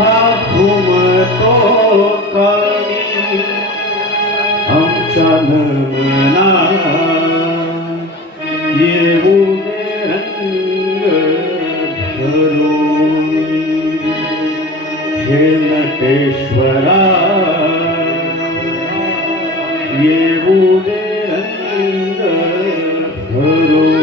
हा घुमतो कानी आमच्या नमना येऊ दे रंग भरून हे नटेश्वरा येऊ दे रंग भरून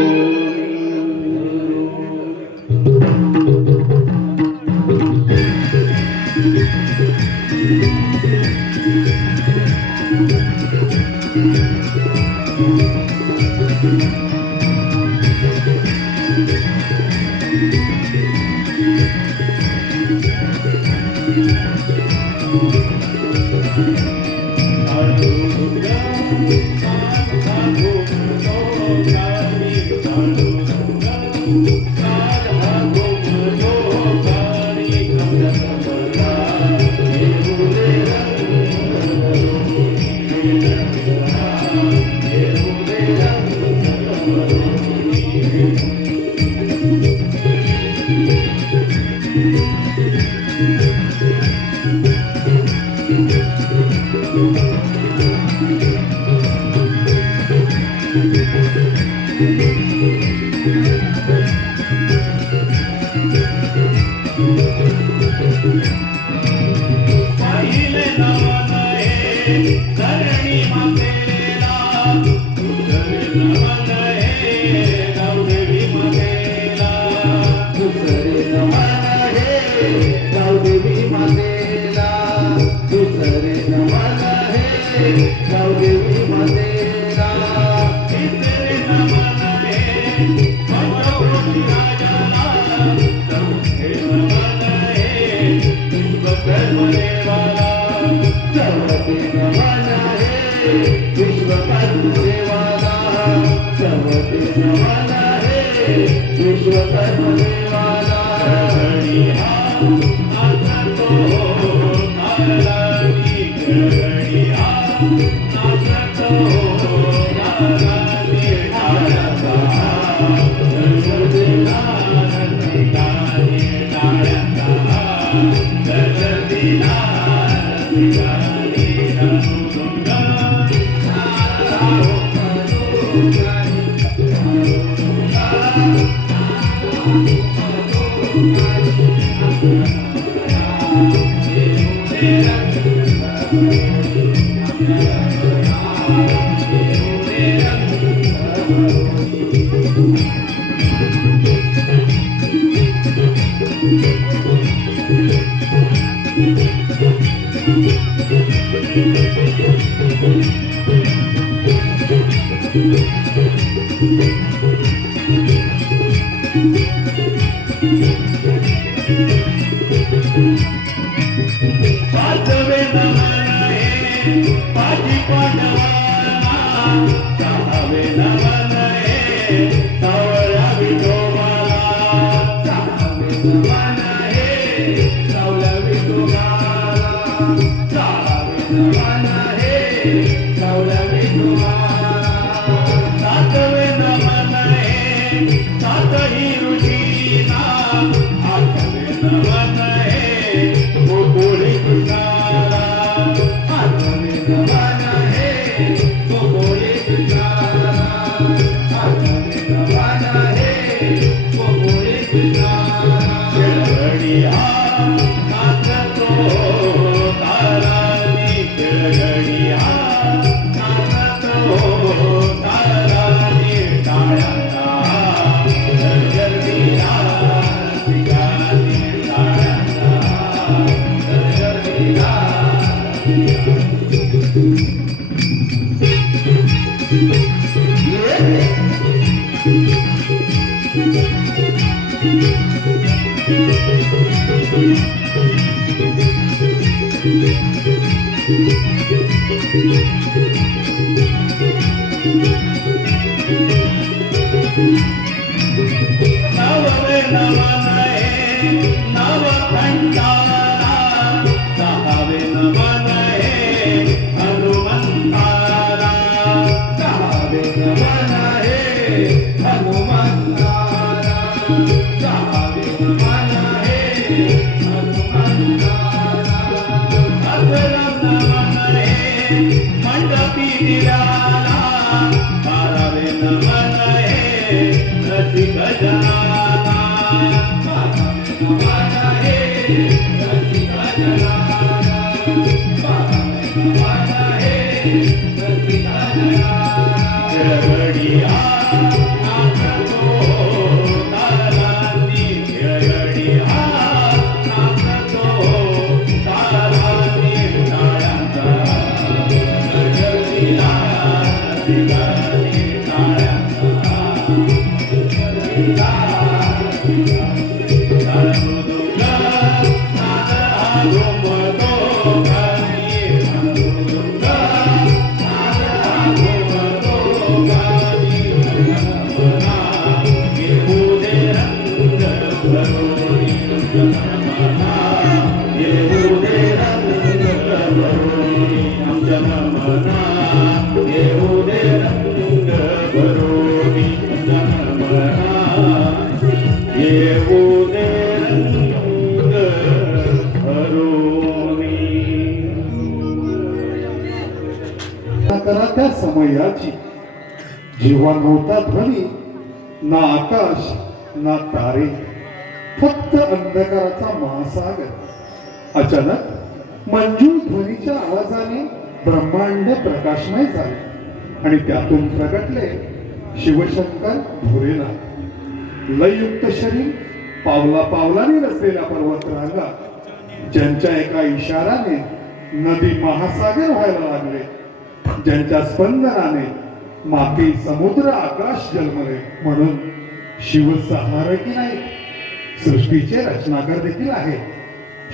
हनुमान दिल्याला बारावे नमन हे रसिक जनाला बारावे नमन हे रसिक जनाला बारावे नमन हे रसिक जनाला खेळगडिया नाचतो तालांनी खेळगडिया नाचतो तालांनी टाळ्यांचा गजरला रसिकांनी टाळ्यांचा गजरला मृदुंग नाद हा घुमतो घरी मृदुंग नाद हा घुमतो घरी जनमना येऊ दे रंग भरोरी जनमना येऊ दे रंग भरोरी जनमना येऊ दे रंग भरोरी जनमना येऊ दे रंग भरोरी. करा त्या समयाची जेव्हा नव्हता ध्वनी ना आकाश ना तारे फक्त अंधकाराचा महासागर अचानक मंजूळ ध्वनीच्या आवाजाने ब्रह्मांड प्रकाशमय झाले आणि त्यातून प्रगटले शिवशंकर भोलेनाथ लययुक्त शरीर पावला पावलाने रचलेल्या पर्वतरांगा ज्यांच्या एका इशाराने नदी महासागर व्हायला लागले ज्यांच्या स्पंदनाने माती समुद्र आकाश जन्मले म्हणून शिव सहार की नाही सृष्टीचे रचनाकार देखील आहेत.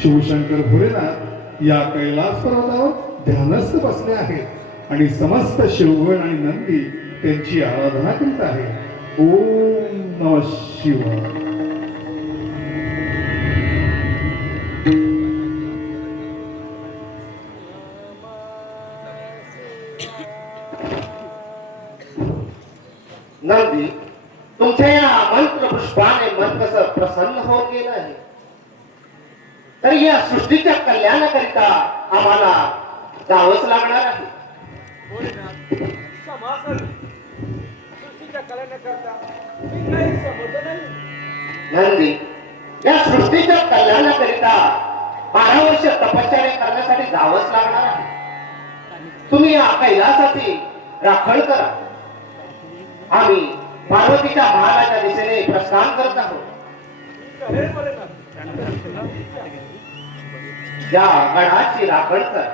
शिवशंकर भोलेनाथ या कैलास पर्वतावर ध्यानस्थ बसले आहेत आणि समस्त शिवगण आणि नंदी त्यांची आराधना करीत आहे. ओम नमः शिवाय. नंदी तुमच्या या मंत्र पुष्पाने मन कसं प्रसन्न होऊन गेलं आहे. तर या सृष्टीच्या कल्याणाकरिता आम्हाला जावंच लागणार आहे. नंदी या सृष्टीच्या कल्याणाकरिता 12 वर्ष तपश्चर्या करण्यासाठी जावंच लागणार आहे. तुम्ही या कैलासाची राखण करा. आम्ही पार्वतीच्या महालाच्या दिशेने प्रस्थान करत आहोत. या गडाची राखण कर.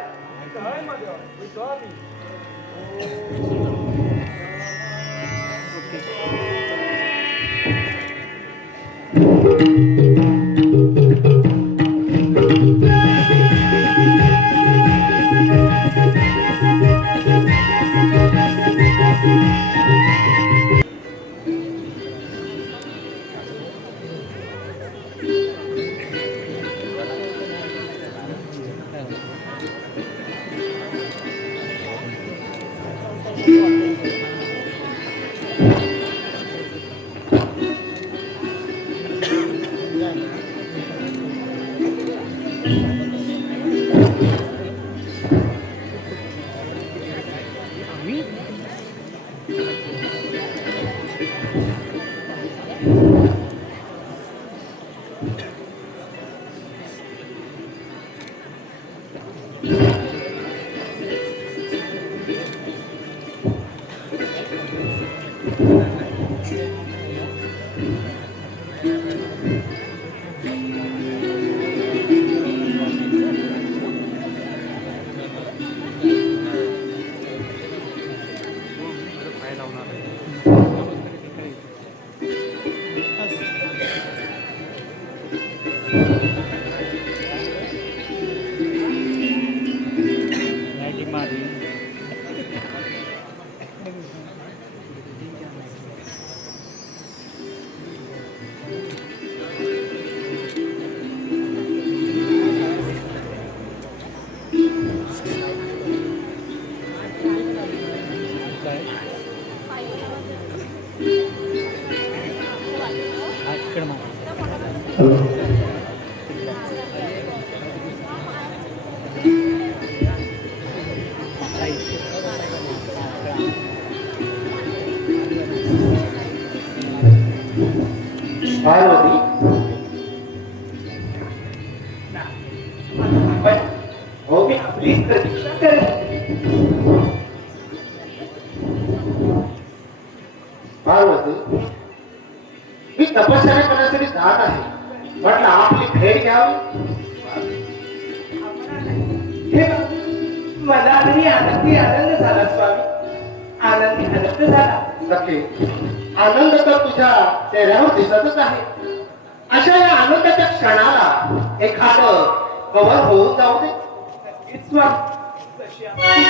आपली प्रतीक्षा करत होती. पार्वती, मी तपश्चर्या करण्यासाठी जात आहे. म्हटलं आपली भेट घ्यावी. हे बघ, मला आधी आनंद झाला स्वामी. आनंद झाला. नक्की आनंद तर तुझ्या चेहऱ्यावर दिसतच आहे. अशा या आनंदाच्या क्षणाला एखादं कवर होऊन जाऊ दे. नक्कीच स्वामी. तशी आपली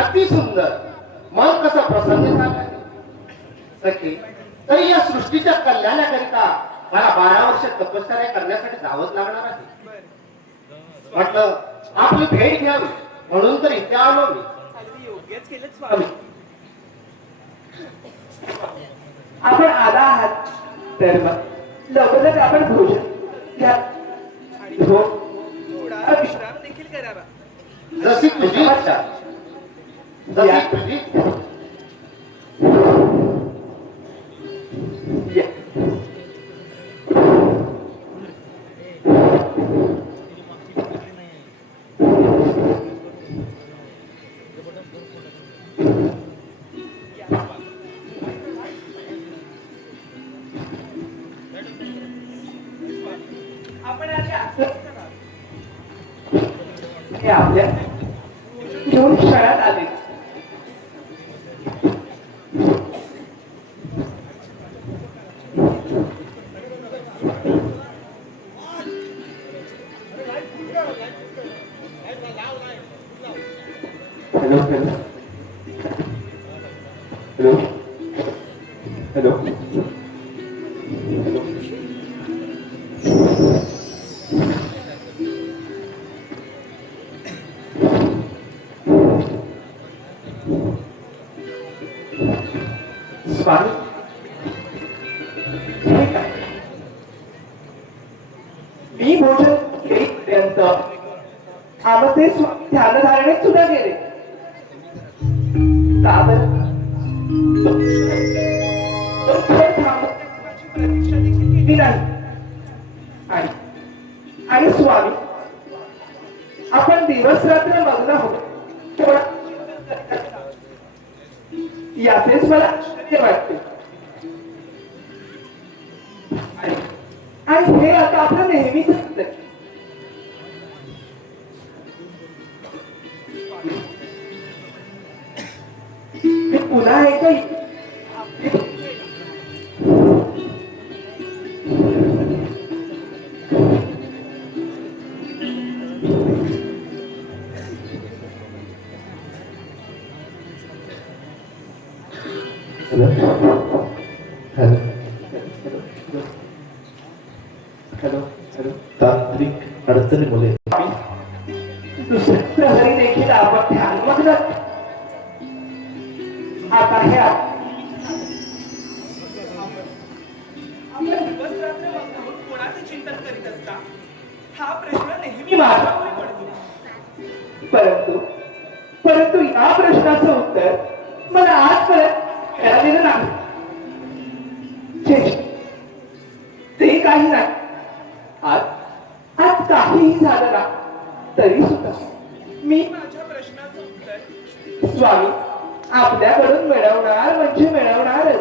अति सुंदर. मन कसं प्रसन्न झालं. सखी, तरी या सृष्टीच्या कल्याणाकरिता मला 12 वर्ष तपश्चर्या करण्यासाठी जावंच लागणार आहे. म्हटलं आपली भेट घ्यावी म्हणून तर इथे आलो मी. अगदी योग्यच केलं स्वामी. आपण आला आहात तर मग लवकरच आपण भोजन घ्या आणि हो, थोडा विश्राम देखील करावा. जशी तुझी इच्छा. जशी तुझी या. आपण आधी असंच करावं. हे आपल्या घेऊन शहरात आले. Hello hello hello hello. Swami, हे काय? मी भोजन घेईपर्यंत आमचे स्वामी ध्यानधारणेत सुद्धा गेले. का बरं? तो थेट थांबण्याची प्रतीक्षा देखील केली नाही. आणि स्वामी आपण दिवस रात्र मग्न होतो याचेच मला आश्चर्य वाटते. आणि हे आता आपलं नेहमीच असतं. मी पुन्हा एकदा हॅलो हॅलो हॅलो हॅलो तांत्रिक अडचणीमुळे दुसऱ्या प्रहरी देखील आपण ध्यानमग्न आता हे आपण दिवस रात्र मग्न होऊन कोणाचे चिंतन करीत असता हा प्रश्न नेहमी माझ्यापुढे पडतो. परंतु या प्रश्नाचं उत्तर मला आजपर्यंत मिळालेलं नाही. ते काही नाही. आज काहीही झालं ना तरी सुद्धा मी माझ्या प्रश्नाचं उत्तर स्वामी आपल्याकडून मिळवणार म्हणजे मिळवणारच.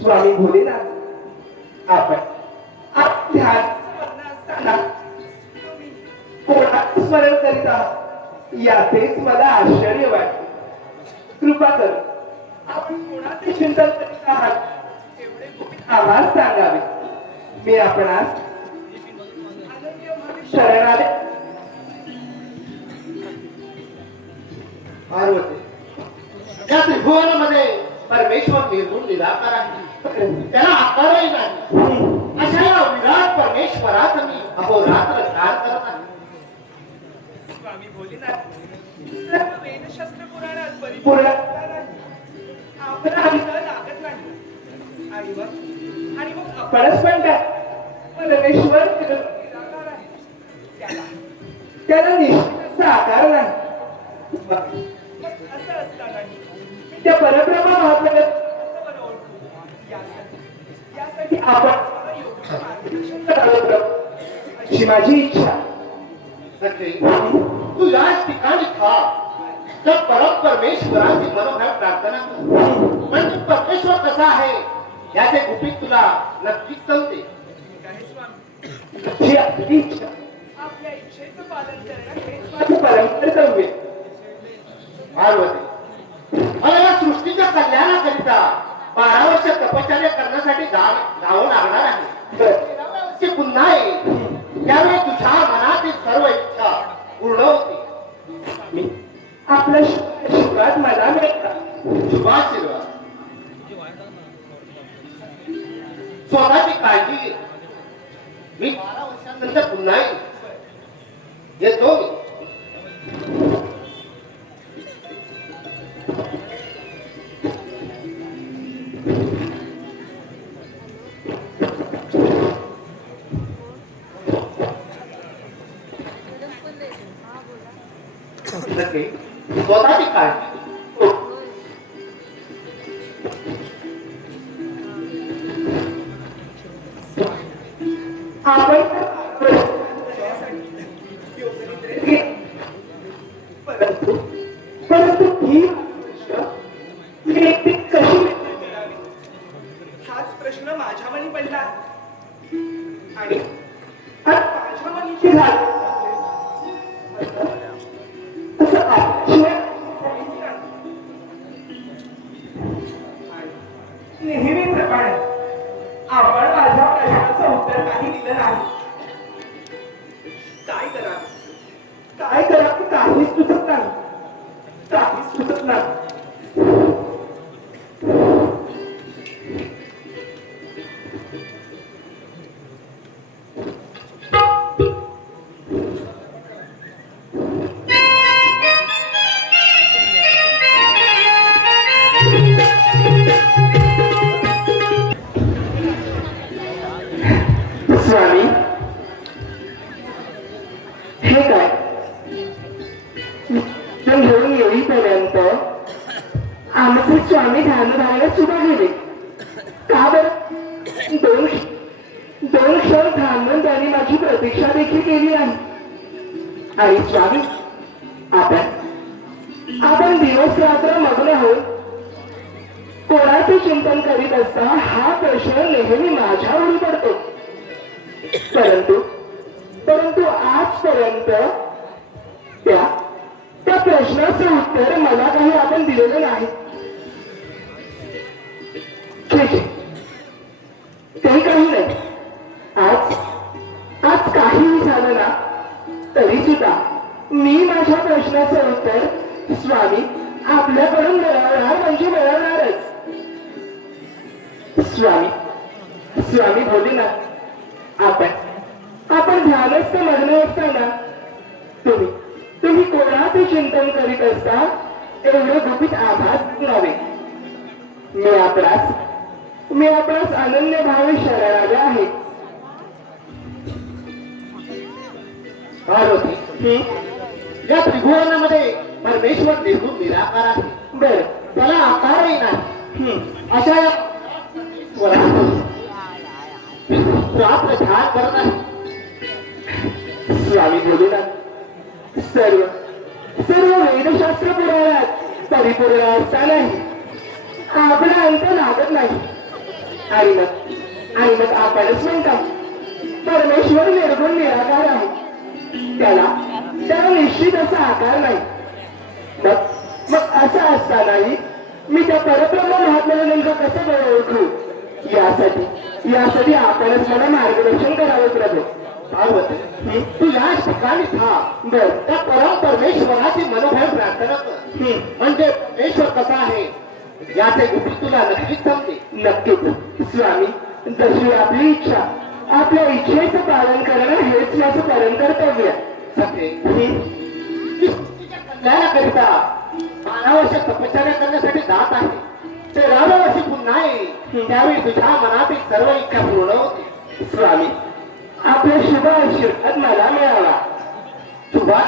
स्वामी भोलेनाथ आपण ध्यान असताना कोणाचं स्मरण करीत आहात याचेच मला आश्चर्य वाटते. कृपा करून आपण कोणाचे चिंतन करीत आहात एवढे गुपित आम्हास सांगावे. मी आपणास शरण आले. पार्वती या त्रिभुवनामध्ये परमेश्वर निर्गुण निराकार आहे. त्याला आकारही नाही. अशा या विराट परमेश्वराचं मी अहोरात्र ध्यान करत आहे. स्वामी भोलेनाथ सर्व वेदशास्त्र पुराणात परिपूर्ण आपल्याला लागत नाही. आणि मग आपणच पण काय परमेश्वर निराकार आहे. त्याला निश्चित आकार नाही. असं असतानाही त्या परब्रह्म महात्म्याला यासाठी आपण अशी माझी इच्छा. सखे तू याच ठिकाणी था तर परम परमेश्वराची मनोभाव प्रार्थना कर. म्हणजे परमेश्वर कसा आहे याचे गुपित तुला नक्कीच कळते. ही आपली इच्छा. आपल्या इच्छेचं पालन करणं हेच माझं परम कर्तव्य. पार्वती मला या सृष्टीच्या कल्याणाकरिता 12 वर्ष तपश्चर्या करण्यासाठी जावं लागणार आहे. 13व्या वर्षी पुन्हा येईल. त्यावेळी तुझ्या मनातील सर्व इच्छा पूर्ण होती. मी आपला आशीर्वाद मला मिळतात. शुभाशीर्वाद. स्वतःची काळजी घे. मी 12 वर्षांनंतर पुन्हा येतो. स्वतःची काळजी. आपण परंतु ही मी एकटी कशी करावी हाच प्रश्न माझ्या मनी पडला. आणि माझ्या मनीची झाली असं आपल्याशिवाय नेहमीप्रमाणे आपण माझ्या प्रश्नाचं उत्तर काही दिलं नाही. काय करावं काहीच सुचत नाही. काहीच सुचत नाही. स्वामी बरं दोन दोन क्षण थांबून त्यांनी माझी प्रतीक्षा देखील केली नाही. आणि स्वामी आपण दिवस रात्र मग्न होऊन कोणाचे चिंतन करीत असता हा प्रश्न नेहमी माझ्यावरून पडतो. परंतु आजपर्यंत त्या प्रश्नाचं उत्तर मला काही आपण दिलेलं नाही. ते काही नाही. आज काहीही झालं ना तरी सुद्धा मी माझ्या प्रश्नाचं उत्तर स्वामी आपल्याकडून मिळवणार म्हणजे मिळवणारच. स्वामी भोलेनाथ आपण ध्यानस्थ मग्न असताना तुम्ही कोणाचे चिंतन करीत असता एवढे गुपित आभास नव्हे. मी आपणास अनन्य भावे शरणागत आहे. पार्वती, या त्रिभुवनामध्ये परमेश्वर निर्गुण निराकार आहे. बर त्याला आकारही नाही. अशा या रात्र ध्यान करत आहे. स्वामी भोलेनाथ सर्व वेदशास्त्र पुराणात परिपूर्ण असतानाही आपला अंत लागत नाही. आणि मग आपणच म्हणता परमेश्वर निर्गुण निराकार आहे. त्याला निश्चित असा आकार नाही. मग असं असतानाही मी त्या परब्रह्म महात्म्याला नेमकं कसं बरं ओळखू यासाठी आपणच मला मार्गदर्शन करावे प्रभू. पार्वती, तू याच ठिकाणी थांब. त्या परम परमेश्वराची मनोभाव प्रार्थना कर. म्हणजे परमेश्वर कसा आहे याचे गुपित तुला नक्कीच समजेल. नक्कीच स्वामी, जशी आपली इच्छा आपल्या इच्छेचं पालन करणं हेच माझं परम कर्तव्य. सखे, कल्याणाकरिता 12 वर्ष तपश्चर्या करण्यासाठी जात आहे. ते 13व्या वर्षी पुन्हा येईल. त्यावेळी तुझ्या मनातील सर्व इच्छा पूर्ण होती. स्वामी, आपला शुभ आशीर्वाद मला मिळावा. तुझा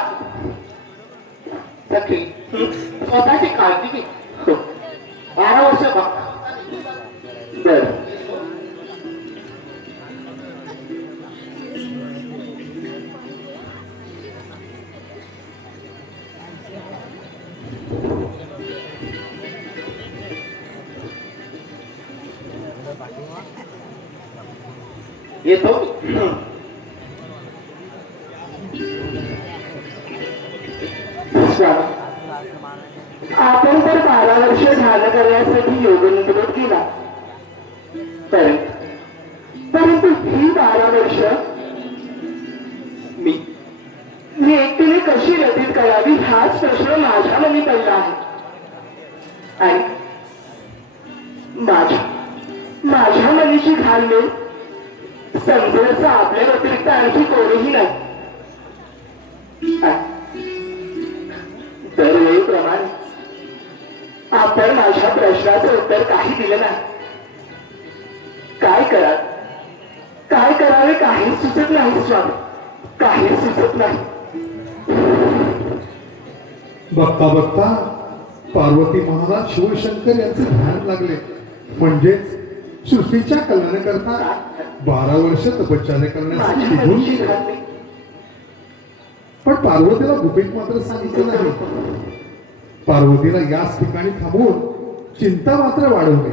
सखी स्वतःची काळजी घे. 12 वर्ष बर येतो. आपण तर 12 वर्ष ध्यान करण्यासाठी योगनिद्रेत केला. परंतु ही 12 वर्ष मी एकटीने कशी व्यतीत करावी हाच प्रश्न माझ्या मनी पडला आहे. आणि माझ्या मनीची घालमेल समजेल आपल्या व्यतिरिक्त आणखी कोणीही नाही. दरवेळीप्रमाणे आपण माझ्या प्रश्नाचं उत्तर काही दिलं नाही. काय करावे काही सुचत नाही स्वामी, काही सुचत नाही. बघता पार्वती महाराज शिवशंकर यांचे ध्यान लागले. म्हणजेच सृष्टीच्या कल्याणाकरता 12 वर्ष तपश्चर्या करण्यासाठी माझ्या निघून मनीची गेले. घालमेल पण पार्वतीला गुपित मात्र सांगितलं नाही. पार्वतीला याच ठिकाणी थांबवून चिंता मात्र वाढवली.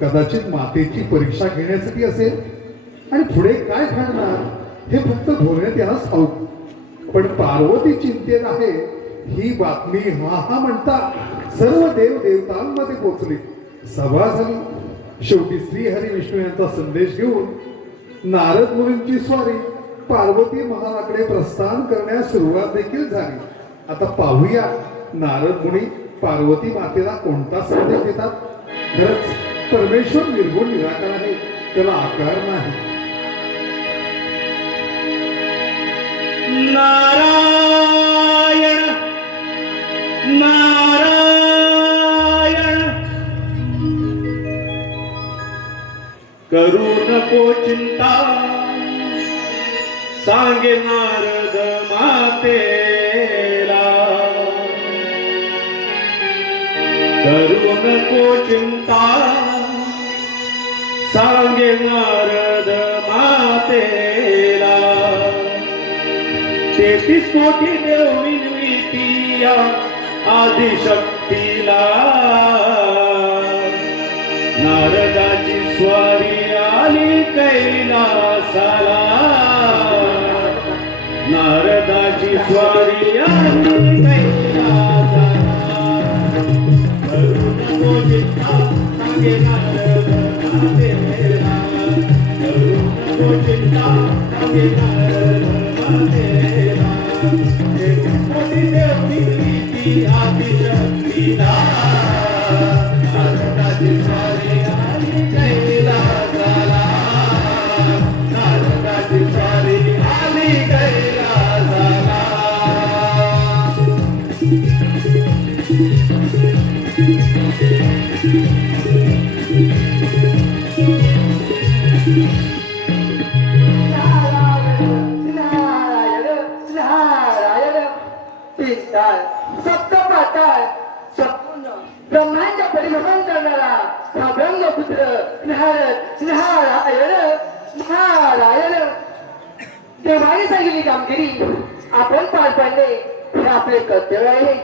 कदाचित मातेची परीक्षा घेण्यासाठी असेल आणि पुढे काय घडणार हे फक्त धोरण्यात यालाच ठाऊक. पण पार्वती चिंतेत आहे ही बातमी हा म्हणता सर्व देव देवतांमध्ये पोचली. सभा झाली. शेवटी श्रीहरी विष्णू यांचा संदेश घेऊन नारद मुनींची स्वारी पार्वती महाराकडे प्रस्थान करण्यास सुरुवात देखील झाली. आता पाहूया नारद मुनी पार्वती मातेला कोणता संदेश देतात. खरंच परमेश्वर निर्गुण निराकार आहे, त्याला आकार नाही. नारायण नारायण करू नको चिंता सांगे नारद मातेला. करू नको चिंता सांगे नारद मातेला 33 कोटी देव विनवितिया आदिशक्तीला नारदाची स्वारी आली कैलासाला नारदाची स्वारी आली कैलासाला करुण गोचिंता सांगे नारद मातेला करुण गोचिंता सांगे नारद मातेला 33 कोटी देव विनविती आदिशक्तीला नारदाची स्वारी आली कैलासाला नारदाची स्वारी आली कैलासाला ब्रह्मांड परिभ्रमण करणारा हा ब्रह्मपुत्र नारद नारायण नारायण देवाने सांगितली कामगिरी आपण पार पाडले हे आपले कर्तव्य आहे.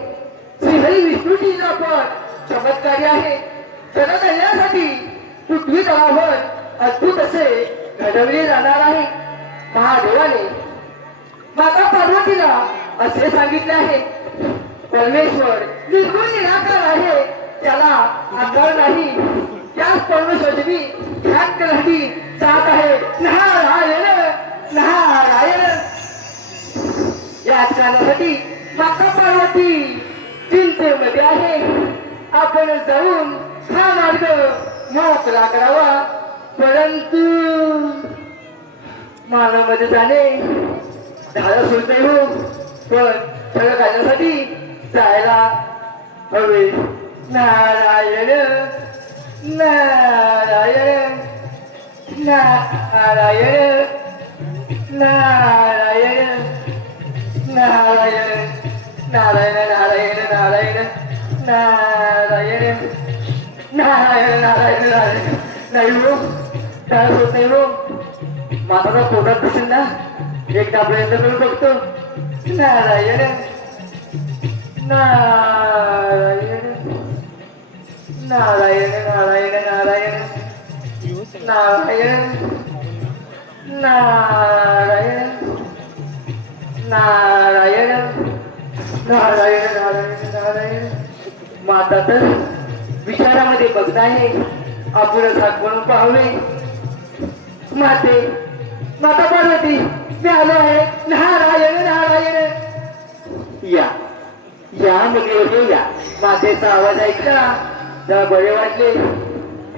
श्रीहरी विष्णूची आपण चमत्कारी आहे. जग कल्याणासाठी पृथ्वी तलावर अद्भुत असे घडवले जाणार आहे. महादेवाने माता पार्वतीला असे सांगितले आहे परमेश्वर निर्गुण निराकार आहे त्याला आकार नाही त्याच परमेश्वरी ध्यान करण्यासाठी जात आहे नारायण नारायण. याच कारणासाठी माता पार्वती चिंतेमध्ये आहे. आपण जाऊन हा मार्ग मोकळा करावा परंतु मानवामध्ये जाणे धारा सुरते हो पण सगळं करण्यासाठी जायला हवे. नारायण नारायण नारायण नारायण नारायण नारायण नारायण नारायण नारायण नारायण नारायण नारायण. नाही हो काय होत नाही हो. माझा पोटात दिसेल ना एकदा प्रयत्न करून बघतो. नारायण नारायण नारायण नारायण नारायण नारायण नारायण नारायण नारायण नारायण नारायण. माता तर विचारामध्ये बघत आहे आपण साठवून पाहावे. माते माता पार्वती मी आलो आहे नारायण नारायण. या या मुलीवर या मातेचा आवाज ऐकला जरा बरे वाटले.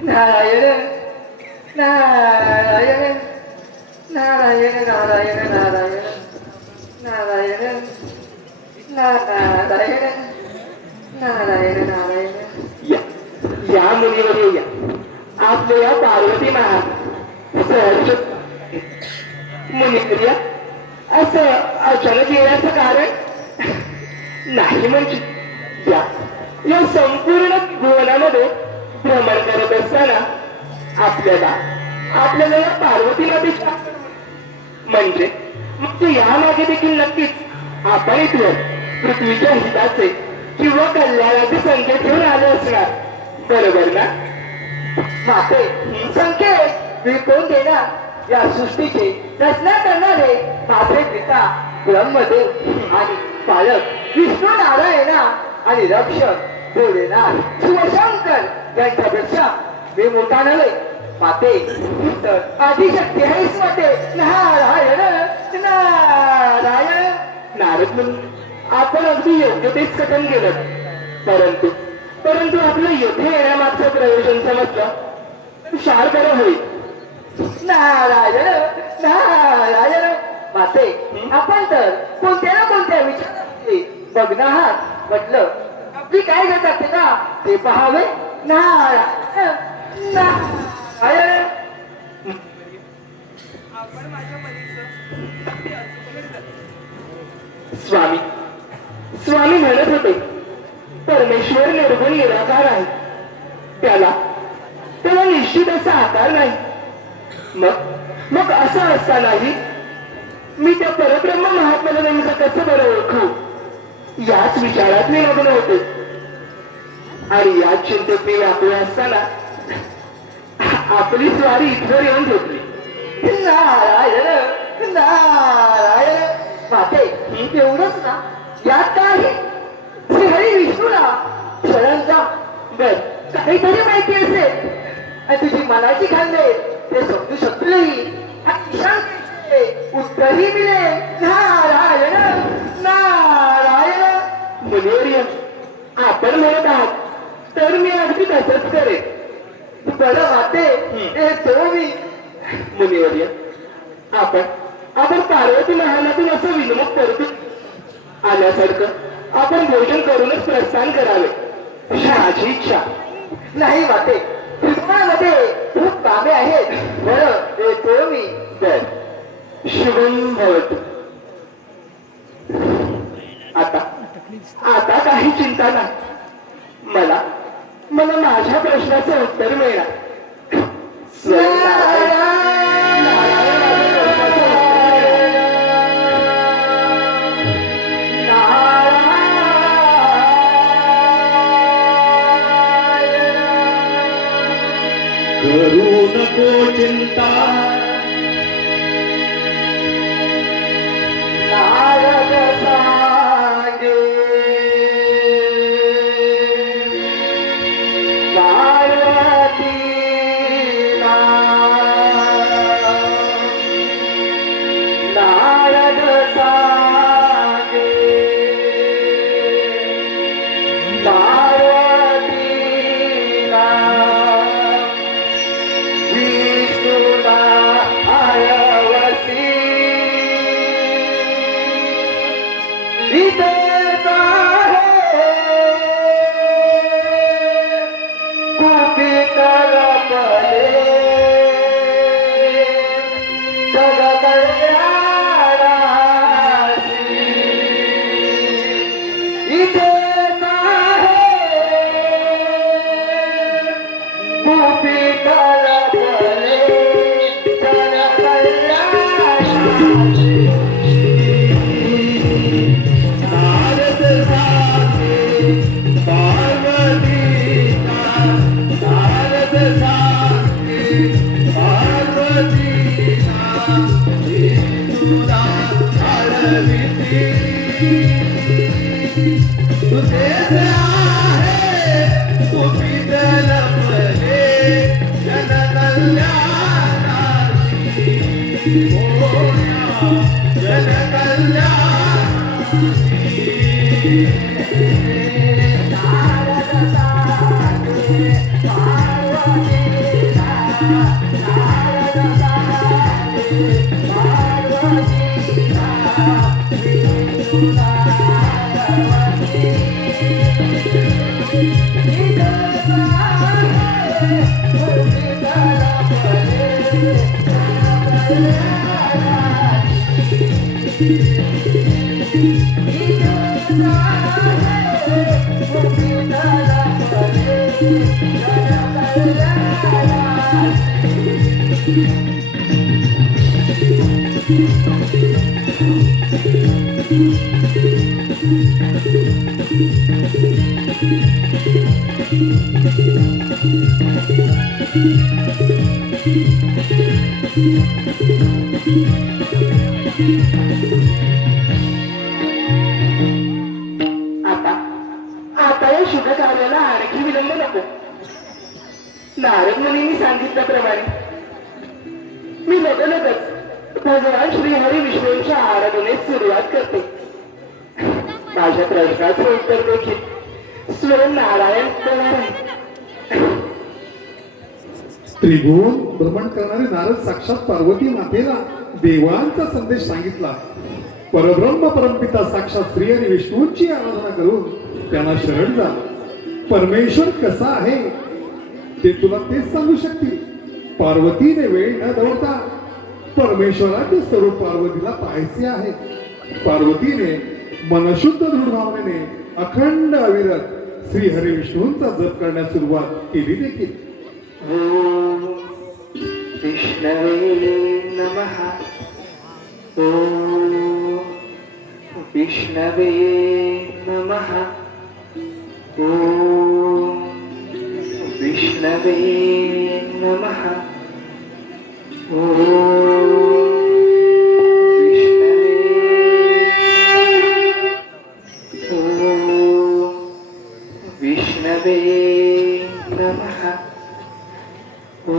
नारायण नारायण नारायण नारायण नारायण नारायण नारायण नारायण नारायण. या मुलीवर या आपल्या या पार्वती महाराज मुनिप्रिया असं अचानक येण्याचं कारण नाही म्हणजे या संपूर्ण भुवनामध्ये भ्रमण करत असताना आपल्याला या पार्वती मातेच्या म्हणजे यामागे देखील नक्कीच आपण इथवर पृथ्वीच्या हिताचे किंवा कल्याणाचे संकेत घेऊन आले असणार बरोबर ना. माते संकेत मी कोण देणार या सृष्टीचे रचना करणारे माझे पिता ब्रह्मदेव आणि पालक विष्णू नारायणा आणि रक्षक भोलेनाथ शिवशंकर यांच्यापेक्षा मी मोठा नव्हे. माते तर आदिशक्ती आहेस माते. नारायण नारायण. नारद मुनी आपण अगदी योग्य तेच कथन केलं परंतु आपलं येथे येण्यामागचं प्रयोजन समजलं शार बरं होईल. नारायण नारायण. माते आपण तर कोणत्या ना कोणत्या विचारांचे बघणं आहात म्हटलं आपली काय घडतात ते का ते पहावे. नारायण नारायण. स्वामी म्हणत होते परमेश्वर निर्गुण निराकार आहे त्याला निश्चित असा आकार नाही मग असं असतानाही मी त्या परब्रह्म महात्म्याला नेमकं कसं बरं ओळखू, याच विचारात मी लग्न होते. आणि याच चिंतेत मी व्यापले असताना आपली स्वारी इथवर येऊन घेतली. नारायण नारायण माते, एवढंच ना, यात काय आहे? श्रीहरी विष्णूला शरणचा बर काहीतरी माहिती असेल आणि तुझी मनाची खांदे ते समजू शकलेही उत्तरही मिळेल. नारायण नारायण. मुनिवर्य, आपण म्हणत आहात तर मी अगदी तसंच करेन. बरं माते, तो मी मुनिवर्य, आपण पार्वती महालातून असं विनमुख करतो आल्यासारखं आपण भोजन करूनच प्रस्थान करावे अशी माझी इच्छा. नाही माते, हृदयामध्ये खूप कामे आहेत. बरं येतो मी. बर, शुभम भवतु. आता काही चिंता नाही. मला माझ्या प्रश्नाचं उत्तर मिळणार. करू नको चिंता नारद सांगे पार्वतीला. नारद सांगे पार्वतीला. विष्णुला आयवसी इथेच आहे कुपित लपले जग कल्याणासी. इथेच आहे कुपित लपले जग कल्याणासी. नारद सांगे पार्वतीला. नारद सांगे पार्वतीला. विष्णूला आळविती तुझेच आहे कुपित लपले जन कल्याणाची. जन आता या शुभ कार्याला आणखी विलंब नको. नारद मुनींनी सांगितल्याप्रमाणे मी लगेच भगवान श्रीहरी विष्णूंच्या आराधनेस सुरुवात करते. माझ्या प्रश्नाचं उत्तर देखील स्वयं नारायण देणार आहे. त्रिभुवन भ्रमण करणारे नारद साक्षात पार्वती मातेला देवांचा संदेश सांगितला. परब्रह्म परमपिता साक्षात श्री आणि विष्णूंची आराधना करून त्यांना शरण झाला. परमेश्वर कसा आहे ते तुला तेच सांगू शकतील. पार्वतीने वेळ न दवडता परमेश्वराचे स्वरूप पार्वतीला पाहायचे आहे. पार्वतीने मनशुद्ध दृढ भावनेने अखंड अविरत श्री हरी विष्णूंचा जप करण्यास सुरुवात केली देखील. विष्णवे ॐ विष्णवे नमः ॐ विष्णवे नमः ॐ विष्णवे नमः ॐ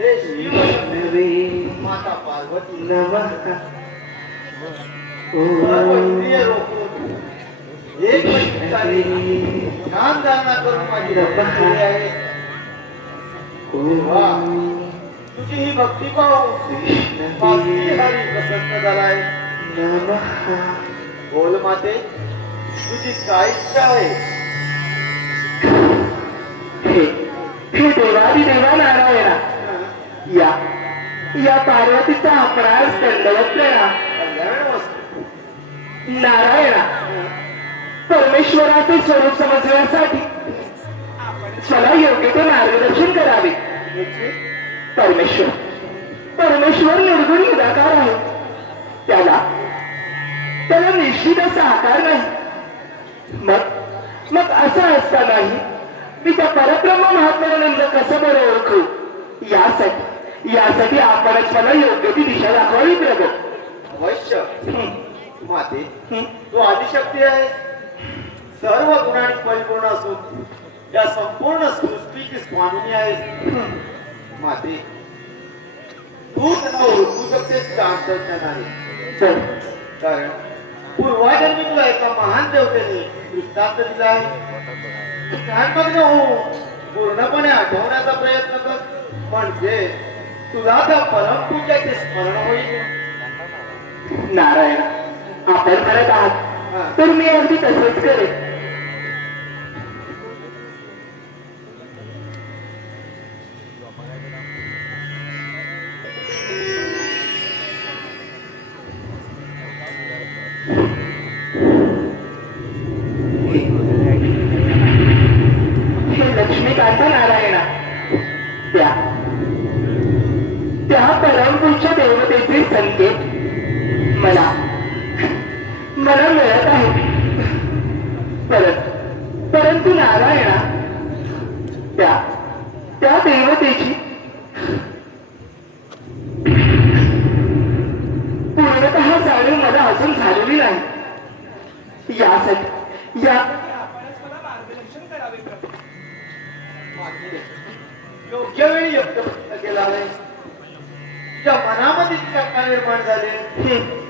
हे शिव विष्णवे माता पार्वती नमः सर्व ॐ इंद्रिय रोखून एक चाली ध्यान धारणा करून माझी भक्ती केली आहे. देवा, तुझी ही भक्ती पाहून वासुकी हरी प्रसन्न झालाय. नमः बोल माते, तुझी काय इच्छा आहे? हे देवादी देवा नारायणा, या पार्वतीचा अपराध दंडवत प्रणाम. कल्याण वस्तू. नारायणा, परमेश्वराचे स्वरूप समजण्यासाठी मला योग्य ते मार्गदर्शन करावे. परमेश्वर निर्गुण निराकार आहे. त्याला निश्चित असा आकार नाही. मग असं असतानाही मी त्या परब्रह्म महात्म्यानंद कसं बरं ओळखू? यासाठी आपणच मला योग्य ती दिशा दाखवावी प्रगत. अवश्य. माते, तू आदिशक्ती आहे. सर्व गुणांनी परिपूर्ण असून या संपूर्ण सृष्टीची स्वामिनी आहे. माते, तू त्यांना ओळखू शकतेस का अंतर्ज्ञानाने? कारण पूर्वाजन्मी तुला एका महान देवतेने दृष्टांत दिला आहे. ध्यानमग्न होऊन पूर्णपणे आठवण्याचा प्रयत्न कर, म्हणजे तुला त्या परमपूज्याचे स्मरण होईल. नारायण, आपण करत आहात तर मी अगदी तसंच करेन. हे लक्ष्मीकांत नारायणा, त्या परमपूज्य देवतेचे संकेत मला मिळत आहे. परंतु नारायणा, त्या देवतेची पूर्णतः जाणीव मला अजून झालेली नाही. यासाठी योग्य वेळी योग्य प्रयत्न केला आहे. तुझ्या मनामध्ये जी शंका निर्माण झाली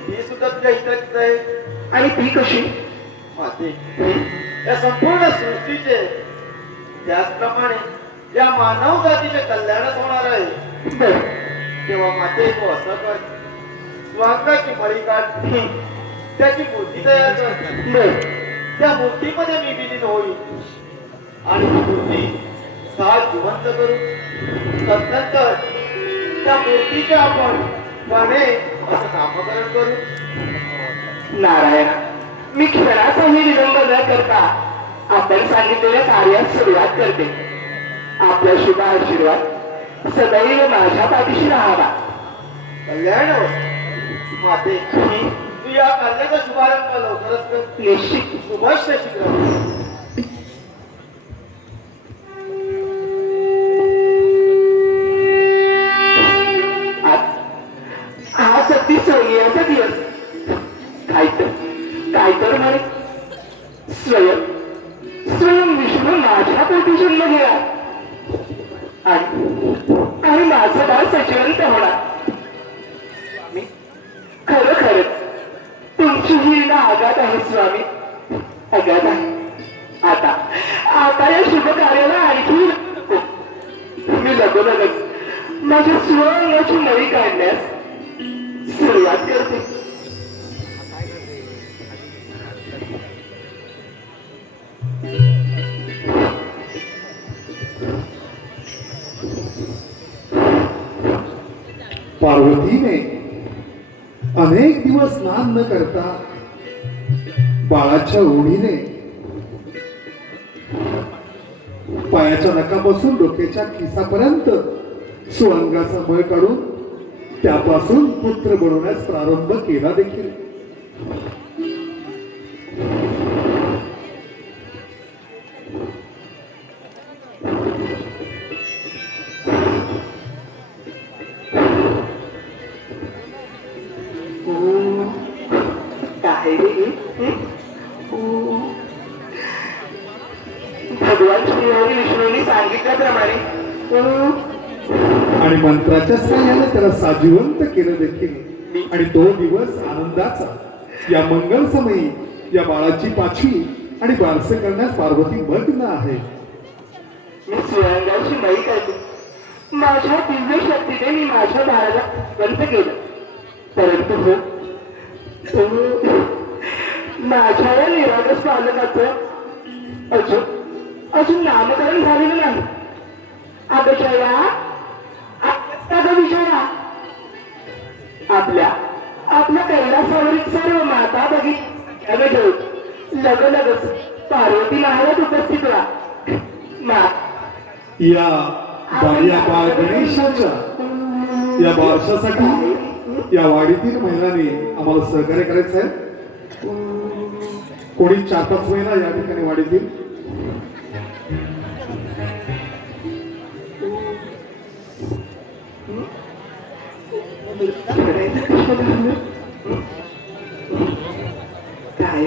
ही सुद्धा तुझ्या हिताचीच आहे. आणि ती कशी? माते, या संपूर्ण सृष्टीचे त्याचप्रमाणे या मानव जातीचे कल्याणच होणार आहे. तेव्हा माते, तू असं कर, स्वांगाची मळी काढ, त्याची मूर्ती तयार कर. त्या मूर्तीमध्ये मी विलीन होईल आणि ती मूर्ती सात जिवंत करू. तदनंतर त्या मूर्तीचे आपण बने असं नामकरण करू. नारायणा, मी क्षणाचाही विलंब न करता आपण सांगितलेल्या कार्यास सुरुवात करते. आपला शुभ आशीर्वाद सदैव माझ्या पाठीशी राहावा. कल्याण माते, तू या कार्याचा शुभारंभ लवकरच कर. निश्चित. शुभस्य शीघ्र. आज अगदी सोनियाचा दिवस. काय तर म्हणे स्वयं विष्णू माझ्या पोटी जन्म घ्या आणि माझं बाळ सजीवंत होणार. मी खरंच तुमची ही ना आघात आहे स्वामी, आघात आहे. आता या शुभ कार्याला आणखी मी लगोलगच माझ्या स्वंगाची नळी काढण्यास सुरुवात करते. पार्वतीने अनेक दिवस स्नान न करता बाळाच्या ओढीने पायाच्या नखापासून डोक्याच्या खिसापर्यंत सुअंगाचा मळ काढून त्यापासून पुत्र बनवण्यास प्रारंभ केला देखील. काय रे? भगवान श्रीहरी विष्णूंनी सांगितल्याप्रमाणे आणि मंत्राच्या साह्याने त्याला साजिवंत केलं देखील. आणि तो दिवस आनंदाचा. या मंगल समयी या बाळाची पाचवी आणि बारसे करण्यास पार्वती मग्न आहे. मी स्वयंगाची माई करते. माझ्या दिव्य शक्तीने मी माझ्या बाळाला बंद केलं. परंतु हो, माझ्या या निरागस बालकाचं अजून नामकरण झालेलं नाही. अगशया विचारा आपल्या कैलासावरील सर्व माता बघितलं लगच पार्वती महाराज उपस्थित राहा. या बाळ गणेशाच्या या बारशासाठी या वाडीतील महिलांनी आम्हाला सहकार्य करायचं आहे. कोणी 4-5 महिला या ठिकाणी वाडीतील काय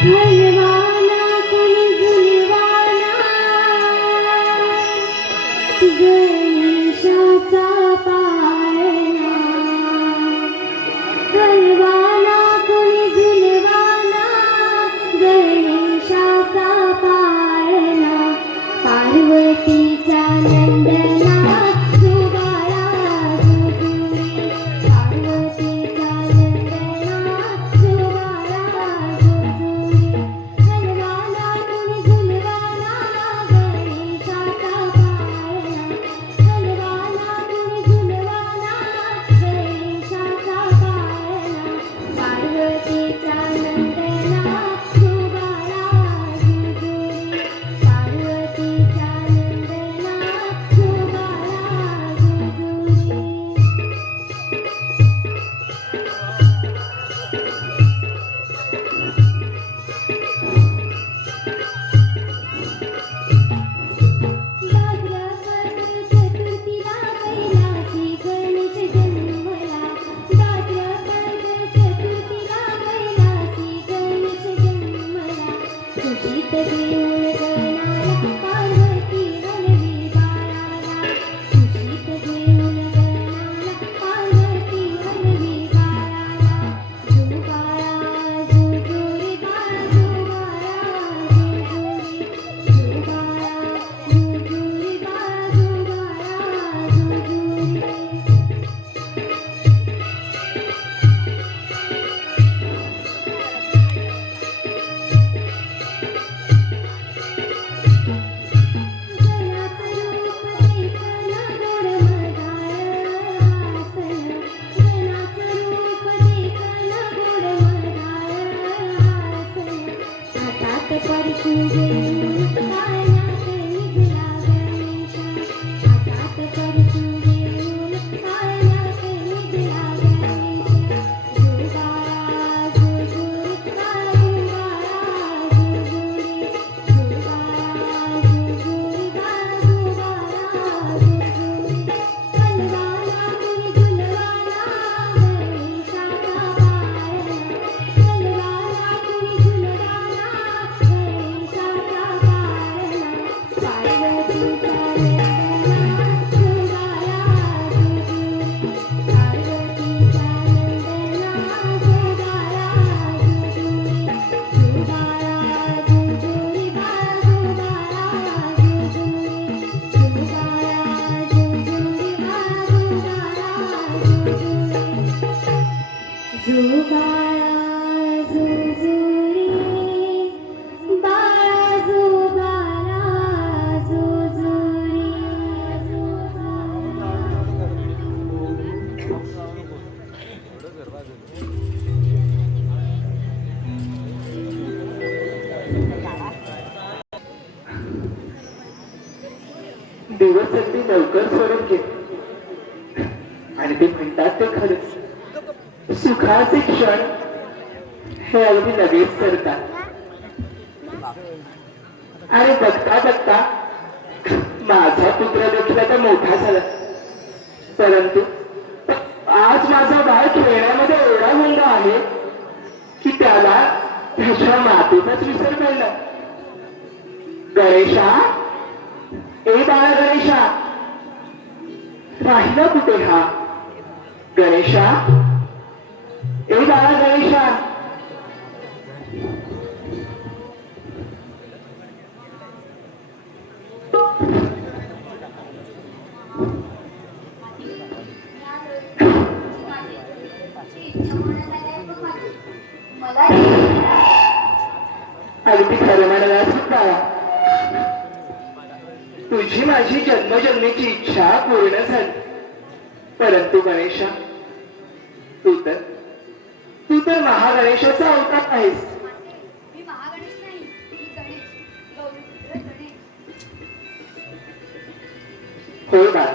हलवाना कुणी झुलवाना गणेशाचा पाळणा. हलवाना कुणी झुलवाना गणेशाचा पाळणा. पार्वतीच्या नंदना सुबाळा ते म्हणतात ते खरंच, सुखाचे क्षण हे अगदी लगेच सरतात. आणि बघता बघता माझा पुत्र देखील आता मोठा झाला. परंतु आज माझा बाळ खेळण्यामध्ये एवढा गुंग आहे की त्याला त्याच्या मातेचाच विसर पडला. गणेशा, ए बाळा गणेशा, राहिला कुठे हा? गणेशा, ए बाळा गणेशा. अगदी खरं म्हणालास बाळा, तुझी माझी जन्मजन्मीची इच्छा पूर्ण झाली. परंतु गणेशा, तू तर महागणेशाचा अवतार आहेस. मी महागणेश नाही, मी गणेश, गौरीपुत्र गणेश. होय बाळा,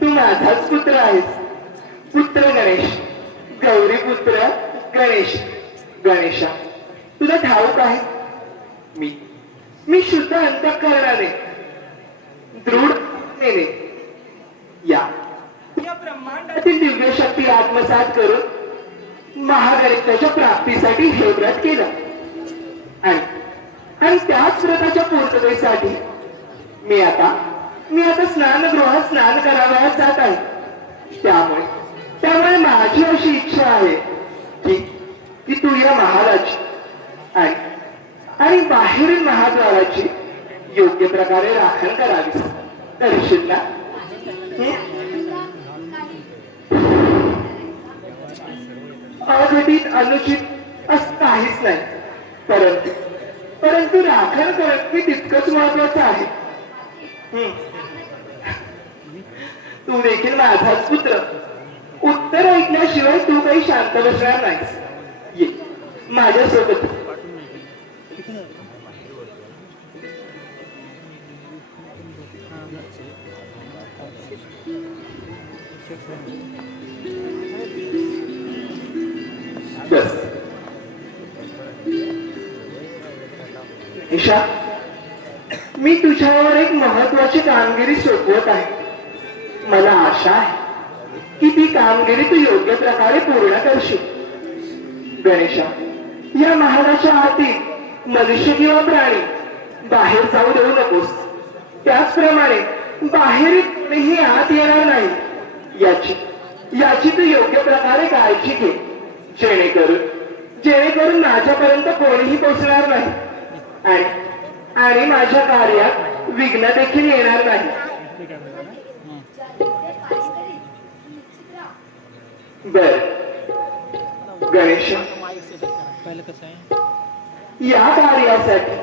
तू माझाच पुत्र आहेस. पुत्र गणेश, गौरीपुत्र गणेश. गणेशा, तुला ठाऊक आहे, मी शुद्ध अंतःकरणाने, दृढ या ब्रह्मांडातील दिव्य शक्ती आत्मसात करून महागणेशाच्या प्राप्तीसाठी हे व्रत केलं. आणि त्याच व्रताच्या पूर्ततेसाठी मी आता स्नानगृहात स्नान करावयास जात आहे. त्यामुळे माझी अशी इच्छा आहे की तू या महालाची आणि बाहेरील महाद्वाराची योग्य प्रकारे राखण करावीस. करशील ना? अघटित अनुचित असं काहीच नाही. परंतु राखण करणं तितकंच महत्वाचं आहे. तू देखील माझाच पुत्र. उत्तर ऐकल्याशिवाय तू काही शांत बसणार नाहीस. ये माझ्यासोबत. बस. ईशा, मी तुझ्यावर एक महत्वाची कामगिरी सोपवत आहे. मला आशा आहे की ती कामगिरी तू योग्य प्रकारे पूर्ण करशील. गणेशा, या महालाच्या आतील मनुष्य किंवा प्राणी बाहेर जाऊ देऊ नकोस. त्याचप्रमाणे बाहेर कोणीही आत येणार नाही याची तू योग्य प्रकारे काळजी घे. जेणेकरून माझ्यापर्यंत कोणीही पोचणार नाही आणि माझ्या कार्यात विघ्न देखील येणार नाही. बर गणेश, या कार्यासाठी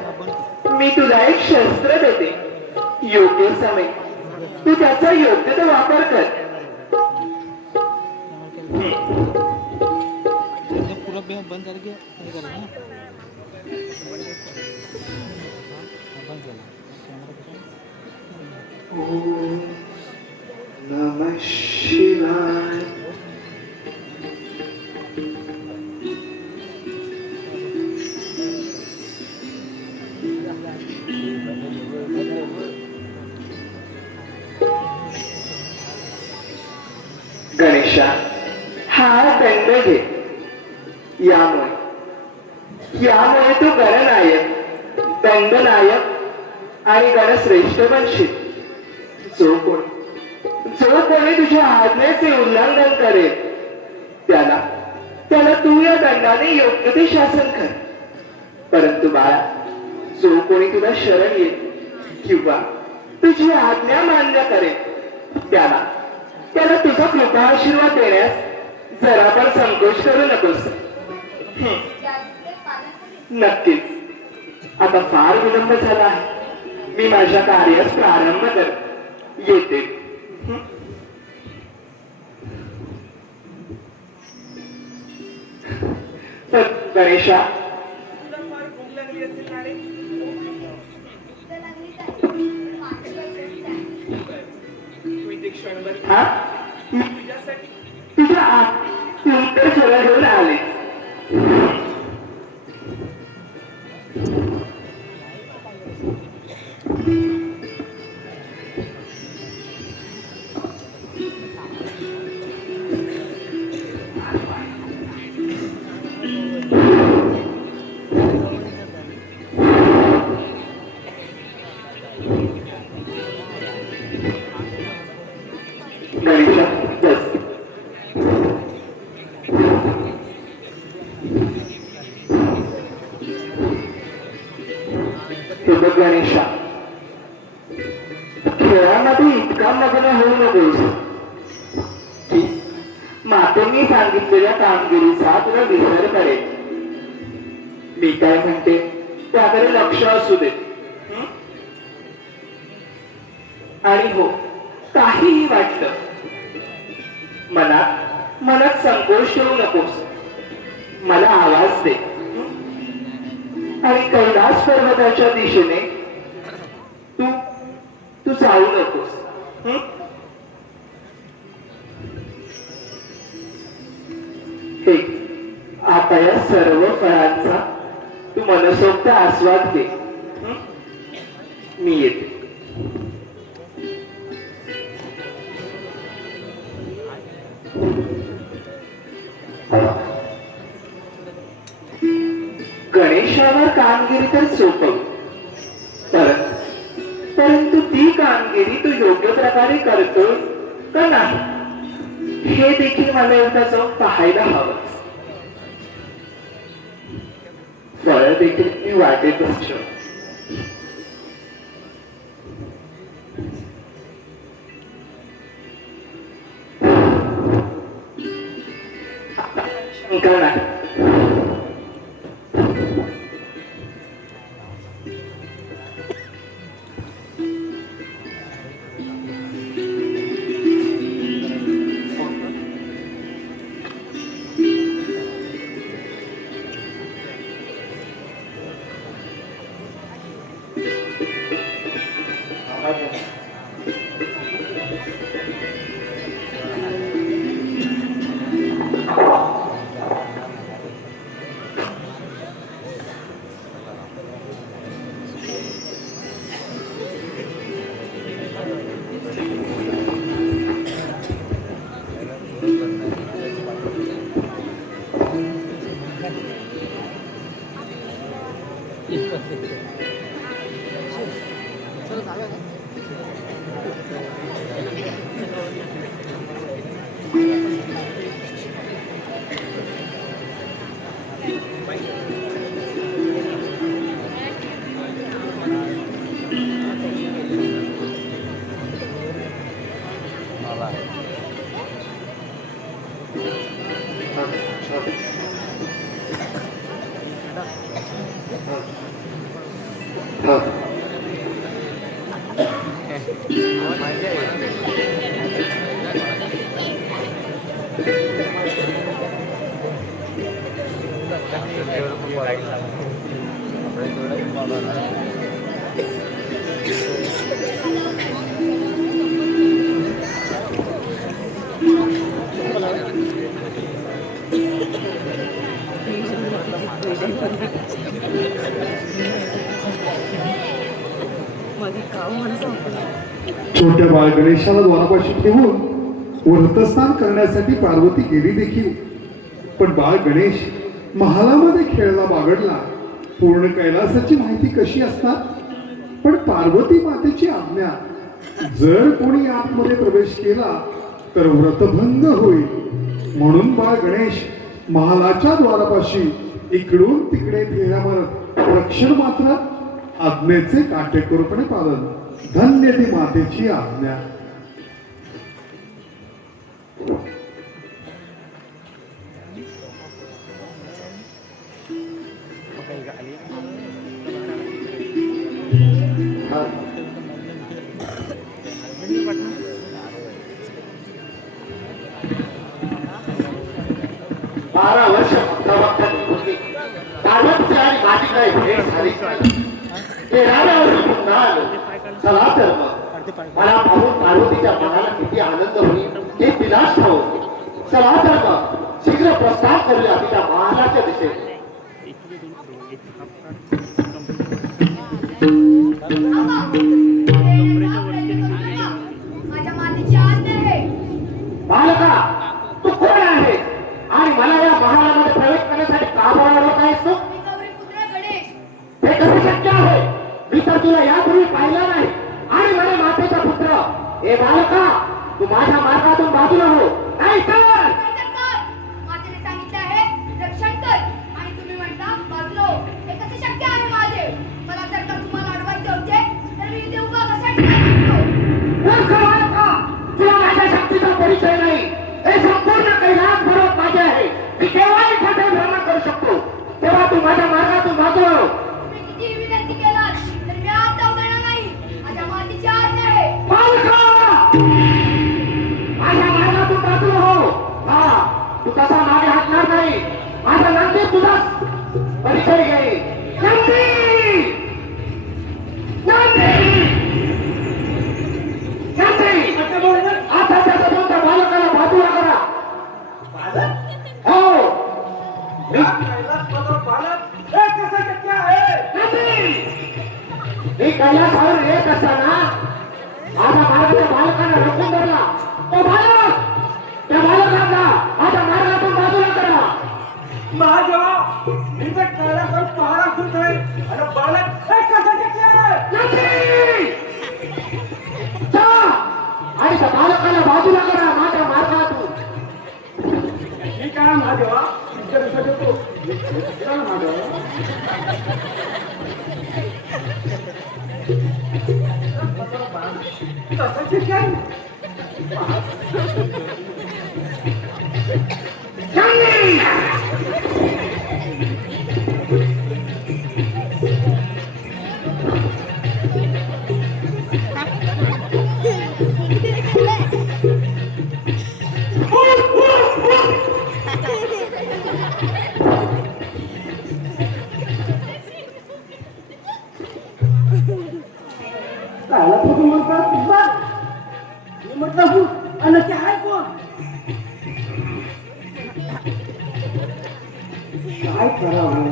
मी तुला एक शस्त्र देते. योग्य समय तू त्याचा योग्य तो वापर कर. पूरा बंद झालं की हे झालं ना बंद झालं. ओम नमः शिवाय. गणेशा, हा दंड घे. यामुळे तू गणनायक, दंडनायक आणि गणश्रेष्ठ बनशील. जो कोणी तुझ्या आज्ञेचे उल्लंघन करेल त्याला तू या दंडाने योग्य ते शासन कर. परंतु बाळा, जो कोणी तुला शरण येईल किंवा तुझी आज्ञा मान्य करेल त्याला तुझा कृपा आशीर्वाद देण्यास जरा पण संकोच करू नकोस. नक्कीच. आता फार विलंब झाला आहे. मी माझ्या कार्यास प्रारंभ येते. तर गणेशा, फार भूक लागली असेल ना रे? तू इथे क्षणभर हा तुझ्यासाठी तू तर सगळं घेऊन आले. गणेशा बस. हे बघ गणेशा, खेळामध्ये इतका मग्न होऊ नकोस की मातेने सांगितलेल्या कामगिरीचा तुला विसर पडेल. मी काय म्हणते त्याकडे लक्ष असू दे. हं? आणि हो, काहीही वाटलं मनात संकोच ठेवू नकोस. मला आवाज दे आणि कैलास पर्वताच्या दिशेने तू जाऊ नकोस. हं? हे आता या सर्व फळांचा तू मनसोक्त आस्वाद घे. हं? मी येते. गणेशावर कामगिरी तर सोपव, परंतु ती कामगिरी तू योग्य प्रकारे करतोय का नाही हे देखील मला एकदा जाऊन पाहायला हवंच. फळ देखील मी वाटेतच ठेव. शंका नाही. छोट्या बाळ गणेशाला द्वारापाशी ठेवून व्रतस्नान करण्यासाठी पार्वती गेली देखील. पण बाळ गणेश महालामध्ये खेळला बागडला. पूर्ण कैलासाची माहिती कशी असणार, पण पार्वती मातेची आज्ञा, जर कोणी आतमध्ये प्रवेश केला तर व्रतभंग होईल. म्हणून बाळ गणेश महालाच्या द्वारापाशी इकडून तिकडे फिरण्यावर रक्षण मात्र आज्ञेचे काटेकोरपणे पालन. धन्य ती मातेची आज्ञा. बारा वर्ष पार्वती आणि माझी काही भेट झाली. ते राजावर पुन्हा आलो. चला तर मग मला पाहून पार्वतीच्या मनाला किती आनंद होईल हे तिलाच ठाऊक. चला तर मग शीघ्र प्रस्थान करूया तिच्या महालाच्या दिशेने. माझ्या मातेची आज्ञा आहे. बालका, तू कोण आहे आणि मला या महालामध्ये प्रवेश करण्यासाठी का बोलावत आहेस तू? मी गौरीपुत्र गणेश. हे कसं शक्य आहे? मी तर तुला यापूर्वी पाहिलं नाही आणि माझ्या मातेचा पुत्र. हे बालका, तू माझ्या मार्गातून बाजूला हो, नाही तर काय करतात? मातेने सांगितले आहे रक्षण कर आणि तुम्ही म्हणता बाजूला हो. हे कसे शक्य आहे महादेव? मला जर का तुम्हाला अडवायचे होते तर मी इथे उभा कसा ठिकाणी असतो? मूर्ख बालका, तुला माझ्या शक्तीचा परिचय नाही. हे संपूर्ण कैलास पर्वत माझे आहे. मी केव्हाही कुठे भ्रमण करू शकतो. तेव्हा तू माझ्या मार्गातून बाजूला हो. तुम्ही कितीही विनंती केलात तर मी आत जाऊ देणार नाही. माझ्या मातेची आज्ञा आहे. बालका, माझ्या मार्गातून बाजूला हो. हा, तू तसा मागे हटणार नाही. माझा नंदी तुझा परिचय घे. नंदी, नंदी, नंदी, आताच्या तुमच्या बालकाला बाजूला करा. हो, मी कैलासावर येत असताना माझ्या मार्गाच्या बालकांना रोखून धरला. तो बालक, त्या बालकांना माझ्या मार्गातून बाजूला करा. नंदी, जा आणि त्या बालकाला बाजूला करा माझ्या मार्गातून. नंदी, काय करावं?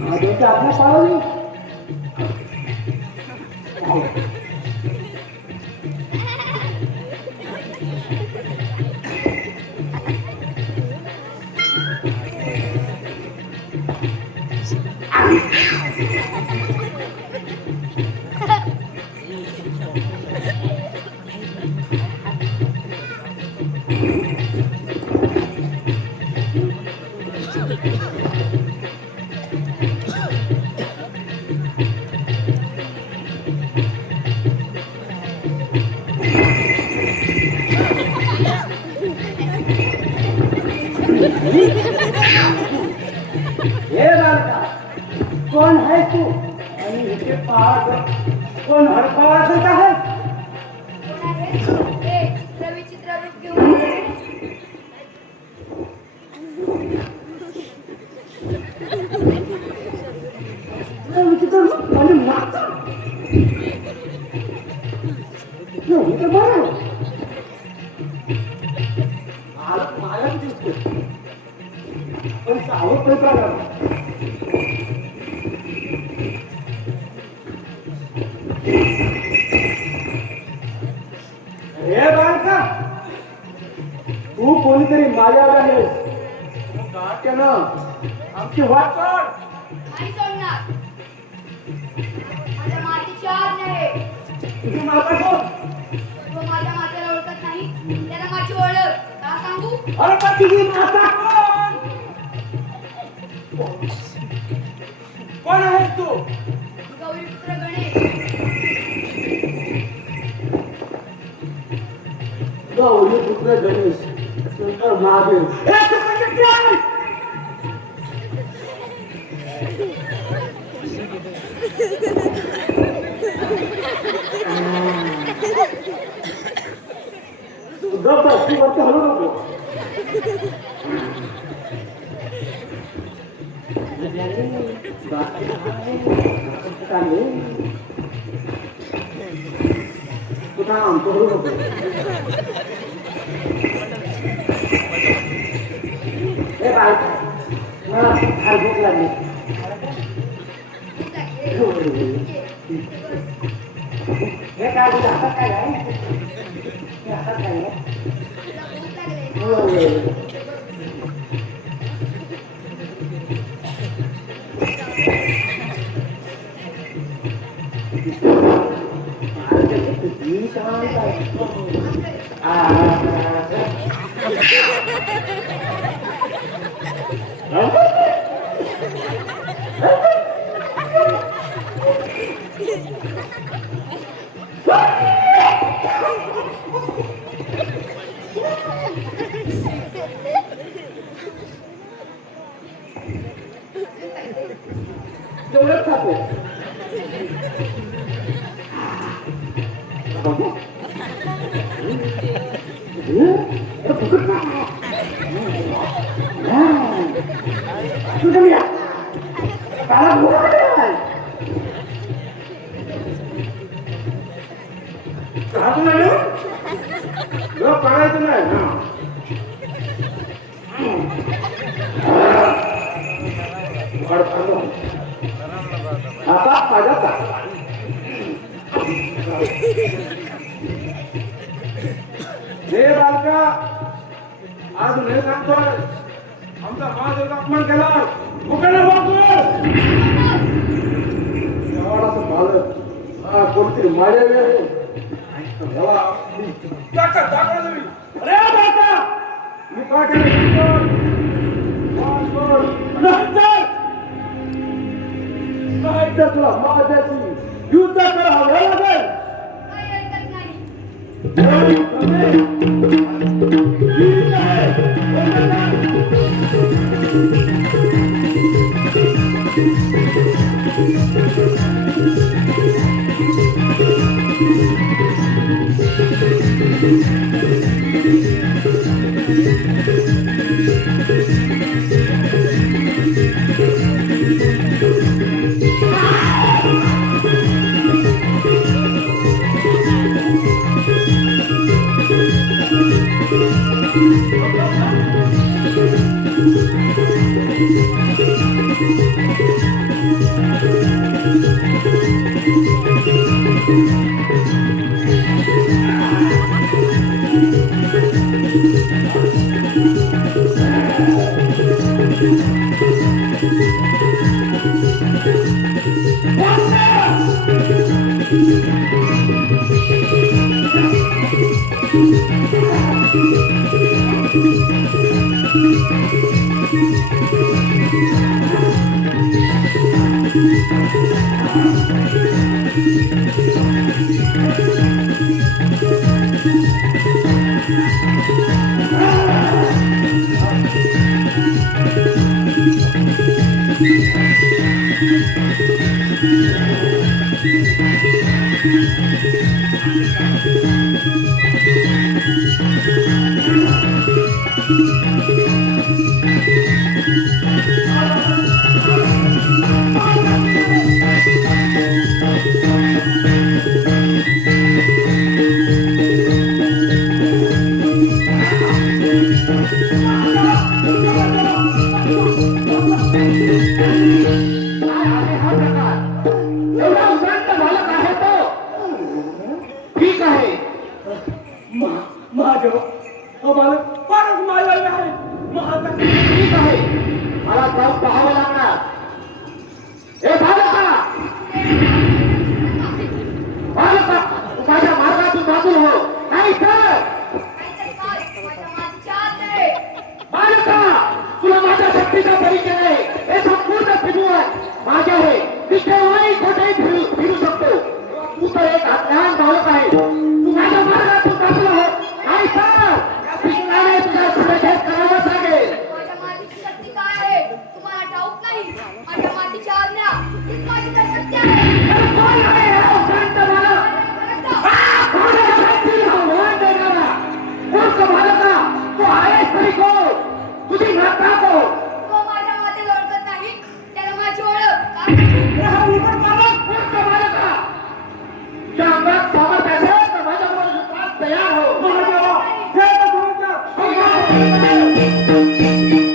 माझ्याची आज्ञा पाळावी. हे बालका, कोण आहे तू आणि इथे कोण हडपावा असत आहे? कोण आहेस? हे रविचित्र रूप घेऊन आणि माता बरं मालक दिसतो पण सावध पैसा हे बालका, तू कोणीतरी मायाला आहेस. आमची वाट सोड. नाही सोडणार. माझ्या मातेची आज्ञा आहे. तुझी माता कोण? तो माझ्या मातेला ओळखत नाही. त्याला माझी ओळख का सांगू? अरे पण तुझी माता कोण? कोण आहेस तू? गौरीपुत्र गणेश. गौरीपुत्र गणेश शंकर महादेव. हे कसं शक्य आहे? गप्प बस, तू वरती हलू नको. तू थांब, तू हलू नको. हे बाळ मला फार भूक लागली हे काय तुझ्या हातात काय आहे हे हातात काय आहे तेवढंच खातो काढायचं नाही आता माझ्या हे बालका आज मी सांगतोय आमचा महादेवचा अपमान केला मुकाने असं झालं हा कोणतरी माझ्या अरे बालका मी काय केलं नाही तर तुला माझ्याशी युद्ध करावं लागेल काही हरकत नाही तयार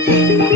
हो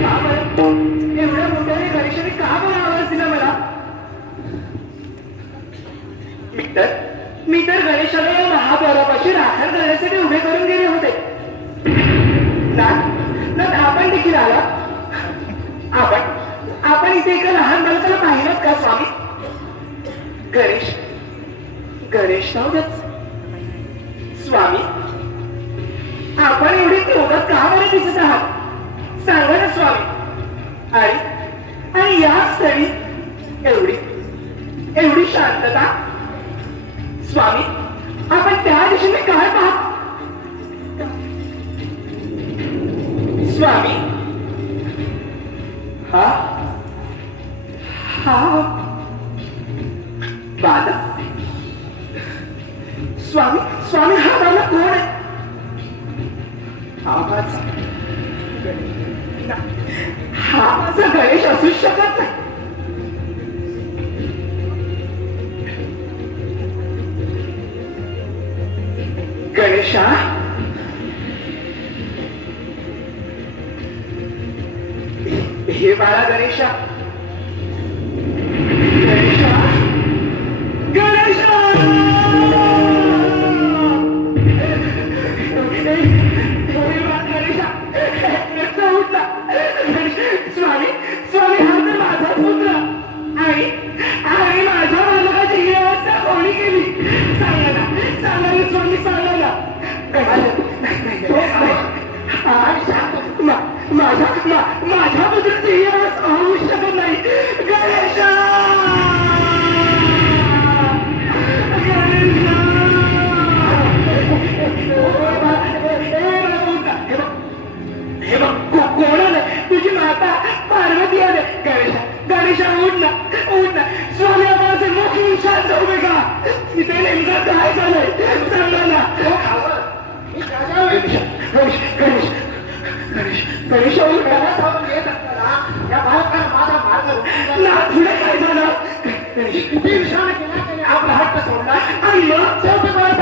का बरं? एवढ्या मोठ्याने गणेशाने का बरं आवाज दिला मला? मी तर गणेशाला या महापौरापाशी राखण करण्यासाठी उभे करून गेले होते. नाथ आपण देखील आला. आपण इथे एका लहान बालकाला पाहिलं का स्वामी? गणेश नव्हतंच स्वामी. आपण एवढी क्रोधात का बरं दिसत आहात सांगा ना स्वामी. आणि या स्थळी एवढी शांतता स्वामी. आपण त्या दिशेने काय पाहत स्वामी? हा बाला स्वामी हा बाला कोण आहे? हा माझा गणेश असू शकत नाही. गणेशा, हे बाळा गणेशा, स्वामी हा तर माझा पुत्र आणि माझ्या बालकाची ही अवस्था कोणी केली? सांगा ना स्वामी, सांगा ना. माझ्या पुत्राची ही अवस्था होऊ शकत नाही. गणेशा, हे बघ कोण तुझी माता पार्वती आहे. गणेशा उठ ना. स्वामी आपण मोठी शांत उभे का? इथे नेमकं काय झालंय सांगा ना. गणेशा उठ ना. पुढे काय झालं? किती विषयाने केला आपला हट्ट सोडला आणि मग शेवटी मला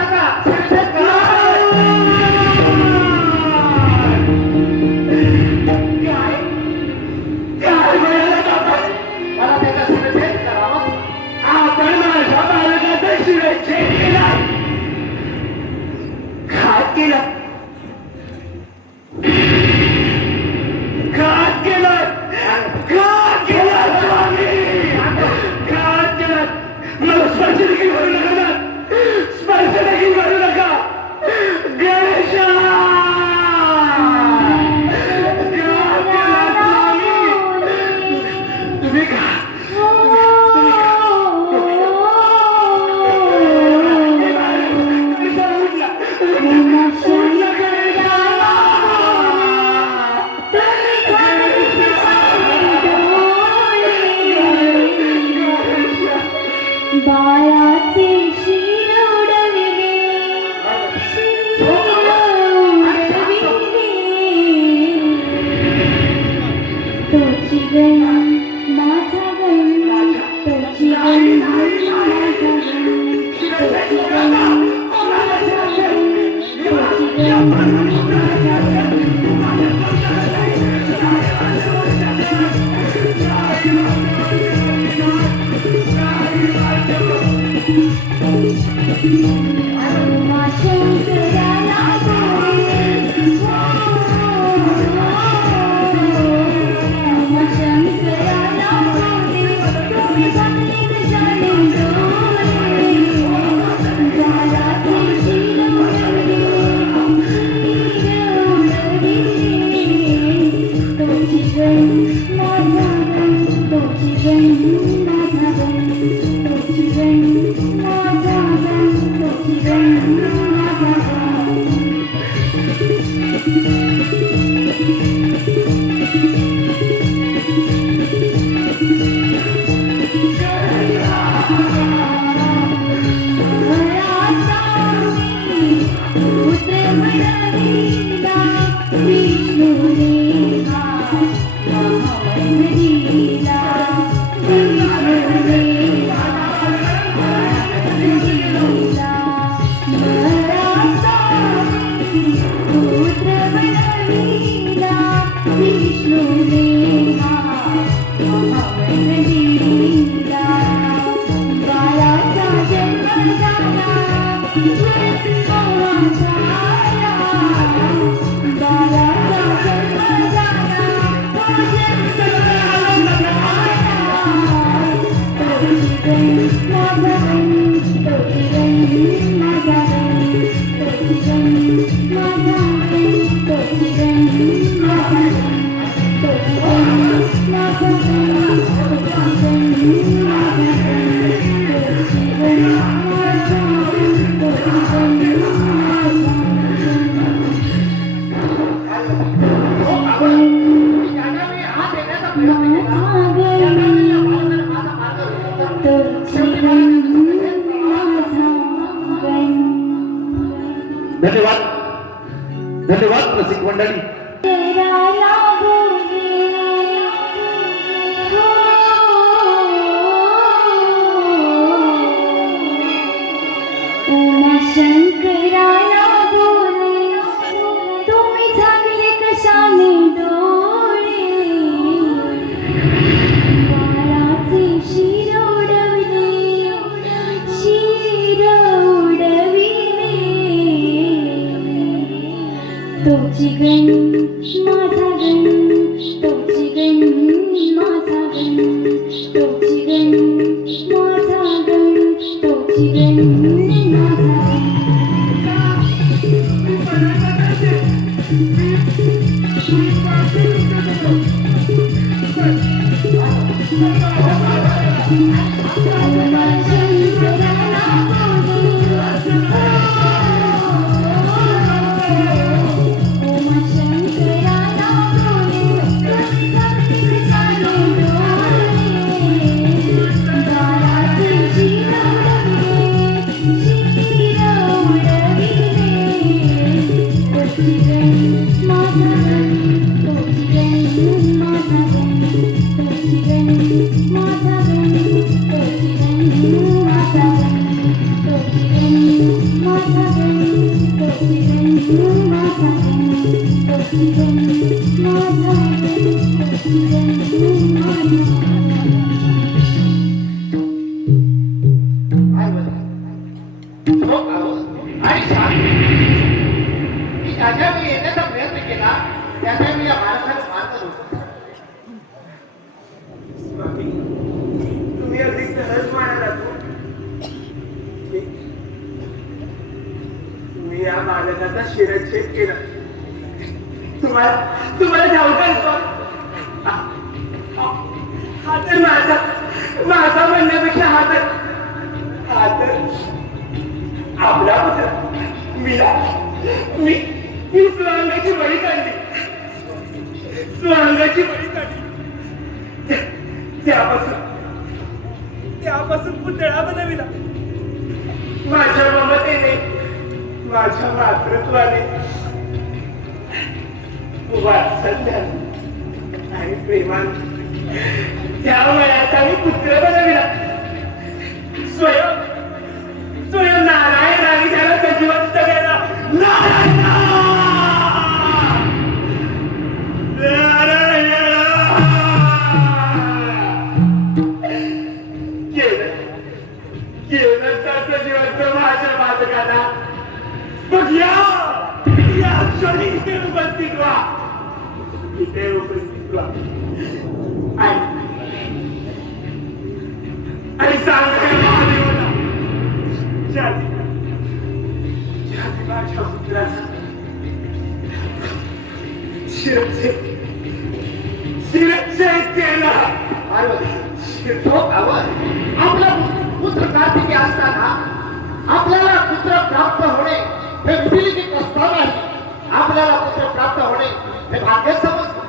माझा गण, माझा धन्यवाद धन्यवाद रसिक मंडळी. शंकराला बोले तुम्ही झाले कशाने डोळे बाळाचे शिर उडविले तोची गण माझा गण तोची गण माझा गण तोची गण माझा गण तोची गण माझा तुम्ही अगदी सहज म्हणाला तुम्ही या बालकाचा शिरच्छेद केला. तुम्हाला ठाऊकच हा तर माझा म्हणण्यापेक्षा हा तर आपला पुत्र मी स्वांगाची बळी काढली. त्यापासून पुतळा बनविला. माझ्या ममतेने माझ्या मातृत्वाने वात्सल्याने आणि प्रेमाने त्या वयाचा मी पुत्र बनविला. स्वयं नारायण आणि त्याला सजीवस्त केला. नारायण जिवंत जिवंत माझ्या बालकाला मग या क्षणी इथे उपस्थित व्हा, इथे उपस्थित व्हा आणि सांगा महादेवाला ज्याने माझ्या पुत्राचा शिरच्छेद केला. आपला पुत्र कार्तिकी असताना आपल्याला पुत्र प्राप्त होणे हे विधिलिखित असता नाही. आपल्याला पुत्र प्राप्त होणे हे भाग्य समजतो.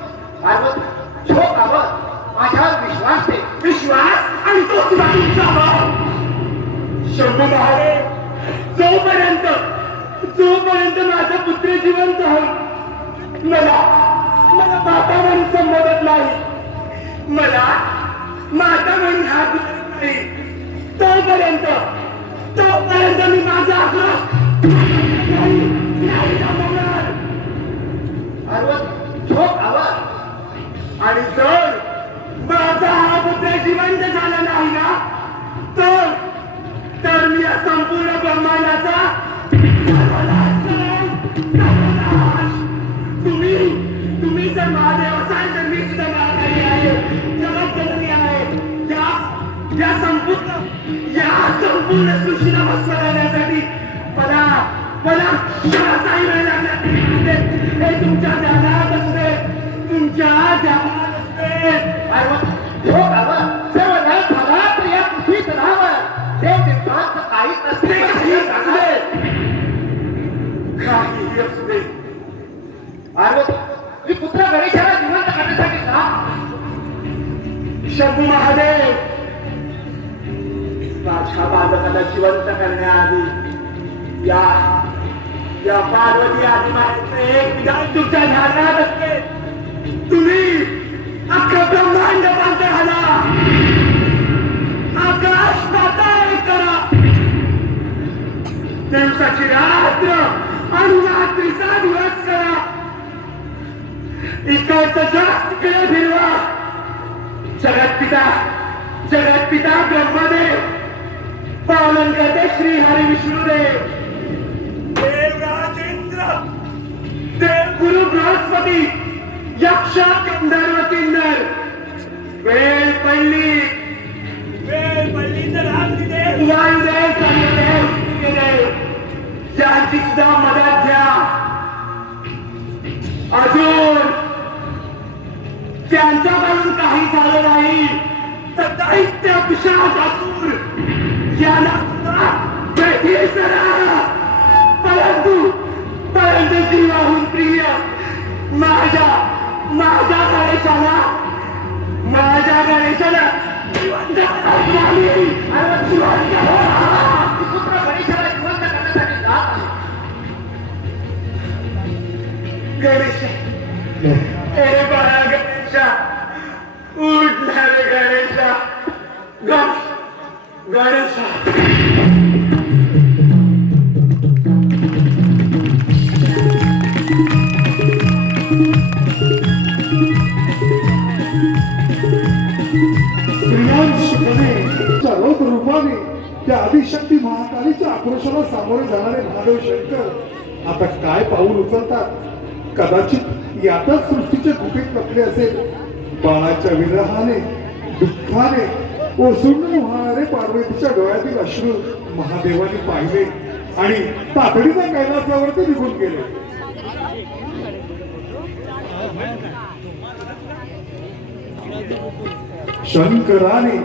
पार्वती झोपावर माझ्यावर विश्वास ठेव. विश्वास आणि तोच तुमचा भाव. शंभू महादेव, जोपर्यंत माझा पुत्र जिवंत आहे मला माता म्हणून संबोधत नाही, मला माता म्हणून हात धरत नाही, तोपर्यंत मी माझा आग्रह नाही थांबवणार. पार्वती झोपावर आणि जर माझा हा पुत्र जिवंत झाला नाही ना तर मी या संपूर्ण ब्रह्मांडाचा सर्वनाश करेन, सर्वनाश. तुम्ही जर महादेव असाल तर मी सुद्धा महाकाली आहे, जगज्जननी आहे. या संपूर्ण सृष्टीला भस्म करण्यासाठी मला क्षणाचाही वेळ लागणार नाही. हे तुमच्या ध्यानात असते, तुमच्या ध्यानात असते. पार्वती झोपावर सर्व न झाला तर या पृथ्वीत राहावं. ते निर्माणचं काहीच नसते. काहीही असू दे. पार्वती मी पुत्र गणेशाला जिवंत करण्यासाठी का? शंभू महादेव, माझ्या बालकाला जिवंत करण्याआधी या पार्वती आदी मातेचे एक विधान तुमच्या ध्यानात असते. तुम्ही अख्खं ब्रह्मांड पालत घाला, आकाश पाताळ करा, दिवसाची रात्र आणि रात्रीचा दिवस करा, इकडचं जग तिकडे फिरवा. जगतपिता ब्रह्मदेव, पालन करते श्री हरी विष्णुदेव, देव राजेंद्र, देव गुरु बृहस्पती, यक्ष गंधर्व किन्नर. वेळ पडली तर अग्निदेव, वायुदेव, कर्मदेव, सूर्यदेव यांची सुद्धा मदत घ्या. अजून त्यांच्याकडून काही झालं नाही तर दैत्य पिशाच असुर याला सुद्धा बैठी करा. परंतु जीवाहून प्रिय माझ्या गणेशाला जिवंत पुत्र गणेशाला जिवंत करण्यासाठी जात आहे. गणेश, अरे बाळा गणेशा, उठणारे गणेशा, गणेशा. सर्व रूपाने त्या आदिशक्ती महाकालीच्या आक्रोशाला सामोरे जाणारे महादेव शंकर आता काय पाऊल उचलतात? कदाचित यातच सृष्टीच्या गुपित लपले असेल. बाळाच्या विरहाने, दुःखाने ओसंडून वाहणारे पार्वतीच्या डोळ्यातील अश्रू महादेवाने पाहिले आणि तातडीने कैलासावरती निघून गेले. शंकराने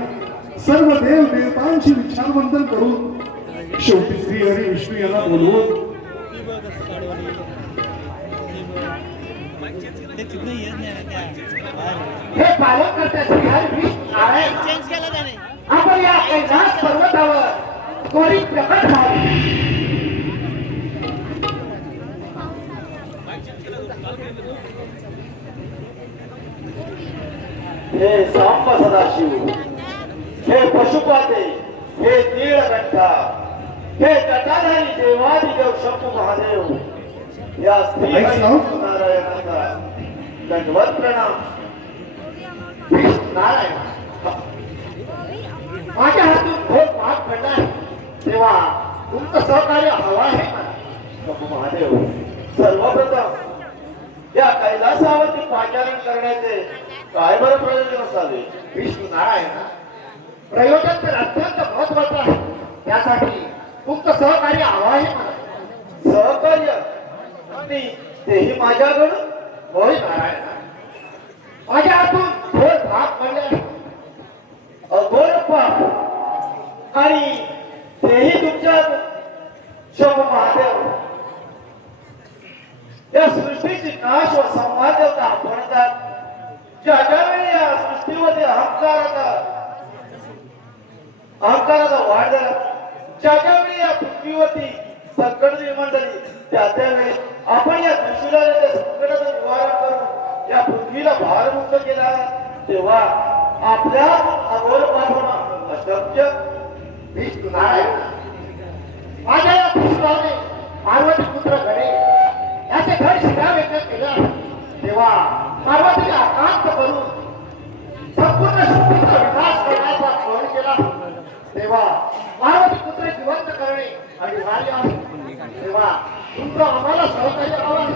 सर्व देव देवतांची विचारवंदन करून शेवटी श्री हरी विष्णू यांना बोलवून हे पालन करता श्री हरी विष्णू नारायण आपण या कैलास पर्वतावर त्वरित प्रकट व्हावे. हे सांब सदाशिव, हे पशुपाते, हे नीळकंठा, हे जटाधारी देवादिदेव शंभू महादेव, या स्त्री नारायणाचा दंडवत प्रणाम. नारायण माझ्या हातून खूप पाप घडला आहे. तेव्हा तुमचं सहकार्य हवं आहे मला. प्रभू महादेव, सर्वप्रथम या कैलासावरती पाचारण करण्याचे काय बरं प्रयोजन असावे? विष्णू नारायण, प्रयोजन तर अत्यंत महत्वाचं आहे. त्यासाठी तुमचं सहकार्य हवं आहे मला. सहकार्य आणि तेही माझ्याकडून? होय नारायण, माझ्या हातून थोर भाग पडले आहे. अघोर पाप आणि तेही तुमच्यात? शंभू महादेव, या सृष्टीची नाश व संवाद देवता आपणतात. ज्या वेळी या सृष्टीमध्ये अहंकाराचा वाढ झाला, ज्या वेळी या पृथ्वीवरती संकट निर्माण झाली, त्यावेळी आपण या त्रिशूलाच्या संकटाचं निवारण करून या पृथ्वीला भारमुक्त केला. तेव्हा आपल्या अघोर पापांना अशक्य. विष्णू नारायण, माझ्या या पुष्पाने पार्वती पुत्र घडे याचे घर शिरावेच केलं. तेव्हा पार्वतीला आकांत करून संपूर्ण सृष्टीचा विकास करण्याचा प्रण केला. तेव्हा पार्वती पुत्र जिवंत करणे अनिवार्य आहे. तेव्हा तुमचं आम्हाला सहकार्य हवं आहे.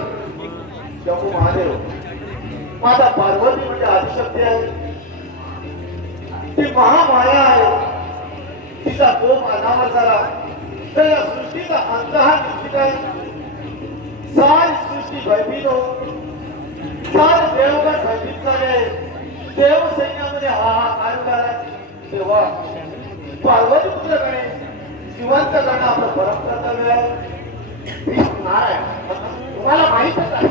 शंभू महादेव, माता पार्वती म्हणजे आदिशक्ती आहे. ती महामाया आहे. तिचा कोप अनावर झाला तर या सृष्टीचा अंत हा निश्चित आहे. सारी सृष्टी भयभीत हो, सारे देवगण भयभीत झाले. देव सैन्यामध्ये हाहाकार झाला. तेव्हा पार्वती पुत्र गणेश जिवंत करणं आपलं परम कर्तव्य आहे. विष्णू नारायण, तुम्हाला माहितच आहे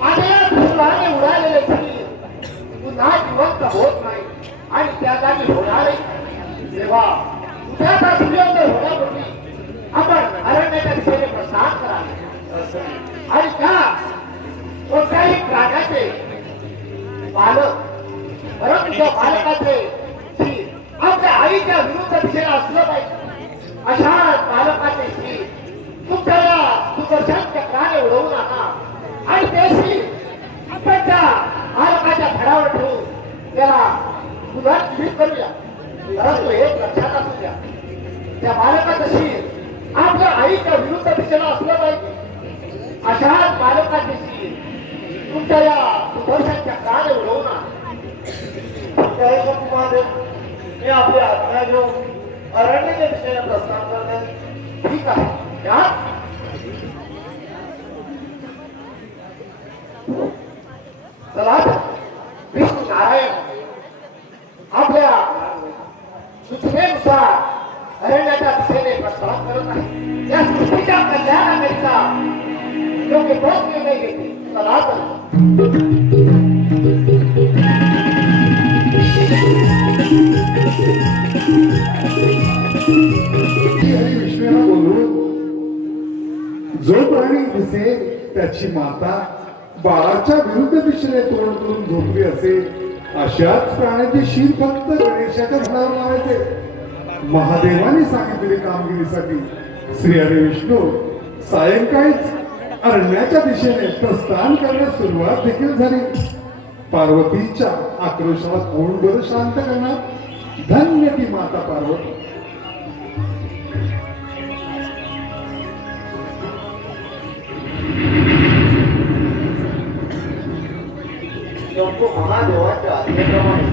माझ्या या पुष्पाने उडालेले शरीर पुन्हा जिवंत होत नाही आणि त्या जागी होणारही नाही. तेव्हा उद्याचा सूर्योदय होण्यापूर्वी आपण अरण्याच्या दिशेने प्रस्थान करावे आणि त्या कोणत्याही प्राण्याचे पालक, परंतु त्या पालकाचे शीर आपल्या आईच्या विरुद्ध दिशेला असलं पाहिजे. अशा पालकाचे शीर तुमच्या या सुदर्शन चक्राने उडवून आणा आणि ते शीर आपण त्या पालकाच्या धडावर ठेवून त्याला पुन्हा जीवित करूया. परंतु एक लक्षात असू द्या, त्या बालकाचं शीर आपल्या आईच्या विरुद्ध दिशेला असलं पाहिजे. अशाच बालकाचे शीर तुमच्या या सुदर्शन चक्राने उडवून आणा. ठीक आहे शंभू महादेव, मी आपली आज्ञा घेऊन अरण्याच्या दिशेने प्रस्थान करते. ठीक आहे, या. चला तर, विष्णू नारायण आपल्या सूचनेनुसार अरण्याच्या दिशेने प्रस्थान करत आहे. या सृष्टीच्या कल्याणाकरिता योग्य तोच निर्णय घेते. चला तर. आणि विष्णूला बोलून जो प्राणी दिसेल त्याची माता बाळाच्या विरुद्ध दिशेने तोंड करून झोपली असेल अशाच प्राण्याचे शीर फक्त गणेशाच्या झाडावर लावायचे. महादेवाने सांगितलेली कामगिरीसाठी श्री हरी विष्णू सायंकाळीच अरण्याच्या दिशेने प्रस्थान करण्यास सुरुवात देखील झाली. पार्वतीच्या आक्रोशाला कोण बरं शांत करणार? धन्य ती माता पार्वती. शंभू महादेवाच्या आज्ञेप्रमाणे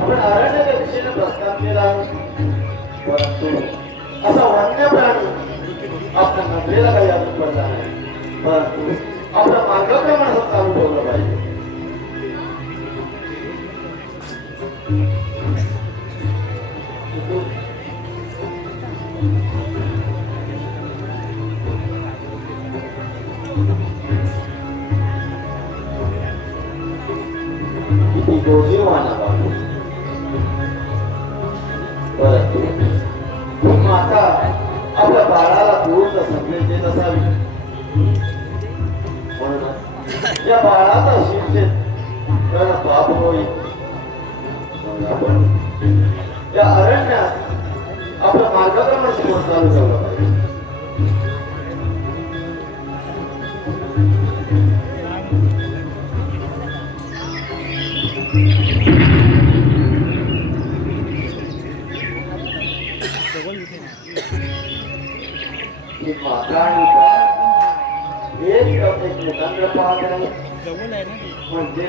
आपण अरण्याच्या दिशेने प्रस्थान केला. परंतु असा वन्य प्राणी आपल्या नजरेला काही अजून पडला नाही. परंतु आपलं मार्गक्रमण असं चालू ठेवलं पाहिजे. किती गोजीवाना बाबू. परंतु माता आपल्या बाळाला पूर्ण संदेश देत असावी. म्हणून या बाळाचा शिक्षेत करणं पाप होईल. म्हणून आपण या अरण्यात आपलं मार्गक्रमण सुरू चालू ठेवलं पाहिजे. डबल की माता आणि बाळ एकमेकांना पाहत आहे. जवळ आहे ना ते. म्हणजे